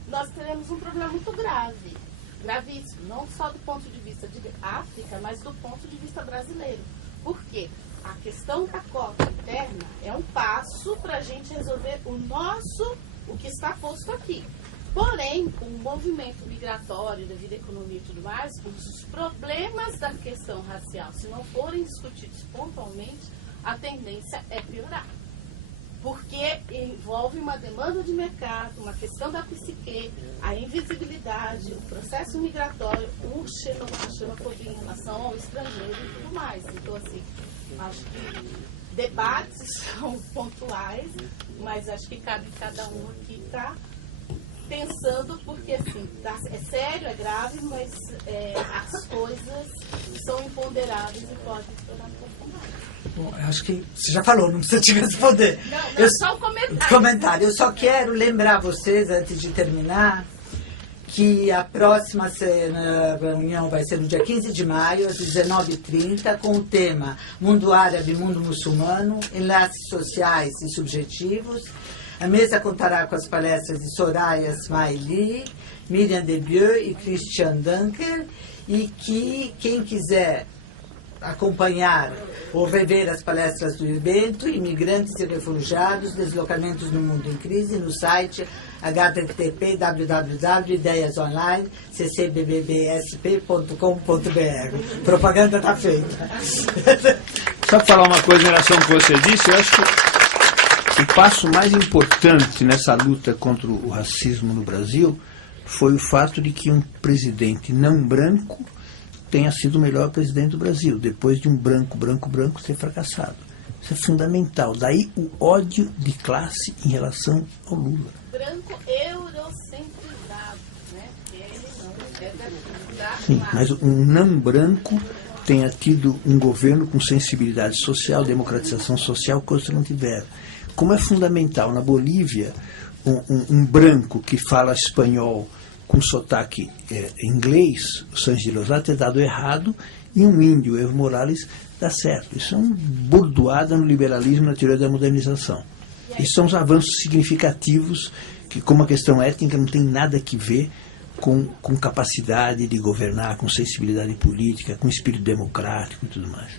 nós teremos um problema muito grave, gravíssimo, não só do ponto de vista de África, mas do ponto de vista brasileiro. Por quê? A questão da cota interna é um passo para a gente resolver o que está posto aqui. Porém, com o movimento migratório, da vida econômica e tudo mais, os problemas da questão racial, se não forem discutidos pontualmente, a tendência é piorar. Porque envolve uma demanda de mercado, uma questão da psique, a invisibilidade, o processo migratório, a xenofobia em relação ao estrangeiro e tudo mais. Então, assim, acho que debates são pontuais, mas acho que cabe cada um aqui estar pensando, porque assim, é sério, é grave, mas as coisas são imponderáveis e podem explorar um pouco mais. Bom, eu acho que você já falou, não precisa te responder. Não, só um comentário. Eu só quero lembrar vocês, antes de terminar, que a próxima reunião vai ser no dia 15 de maio, às 19h30, com o tema Mundo Árabe e Mundo Muçulmano, Enlaces Sociais e Subjetivos. A mesa contará com as palestras de Soraya Smaili, Miriam Debieux e Christian Dunker, e que quem quiser acompanhar ou rever as palestras do evento, Imigrantes e Refugiados, Deslocamentos no Mundo em Crise, no site http://ideiasonline.ccbbbsp.com.br. Propaganda está feita. Só para falar uma coisa em relação ao que você disse, eu acho que o passo mais importante nessa luta contra o racismo no Brasil foi o fato de que um presidente não branco tenha sido o melhor presidente do Brasil, depois de um branco ter fracassado. Isso é fundamental. Daí o ódio de classe em relação ao Lula. Branco eurocentrizado, né? Ele não é da Sim, mas um não branco tenha tido um governo com sensibilidade social, democratização social, coisa que não tiveram. Como é fundamental na Bolívia, um branco que fala espanhol com sotaque inglês, o Sánchez de Lozada, ter dado errado, e um índio, Evo Morales, dá certo. Isso é uma bordoada no liberalismo, na teoria da modernização. Isso são os avanços significativos que, como a questão étnica, não tem nada a ver com capacidade de governar, com sensibilidade política, com espírito democrático e tudo mais.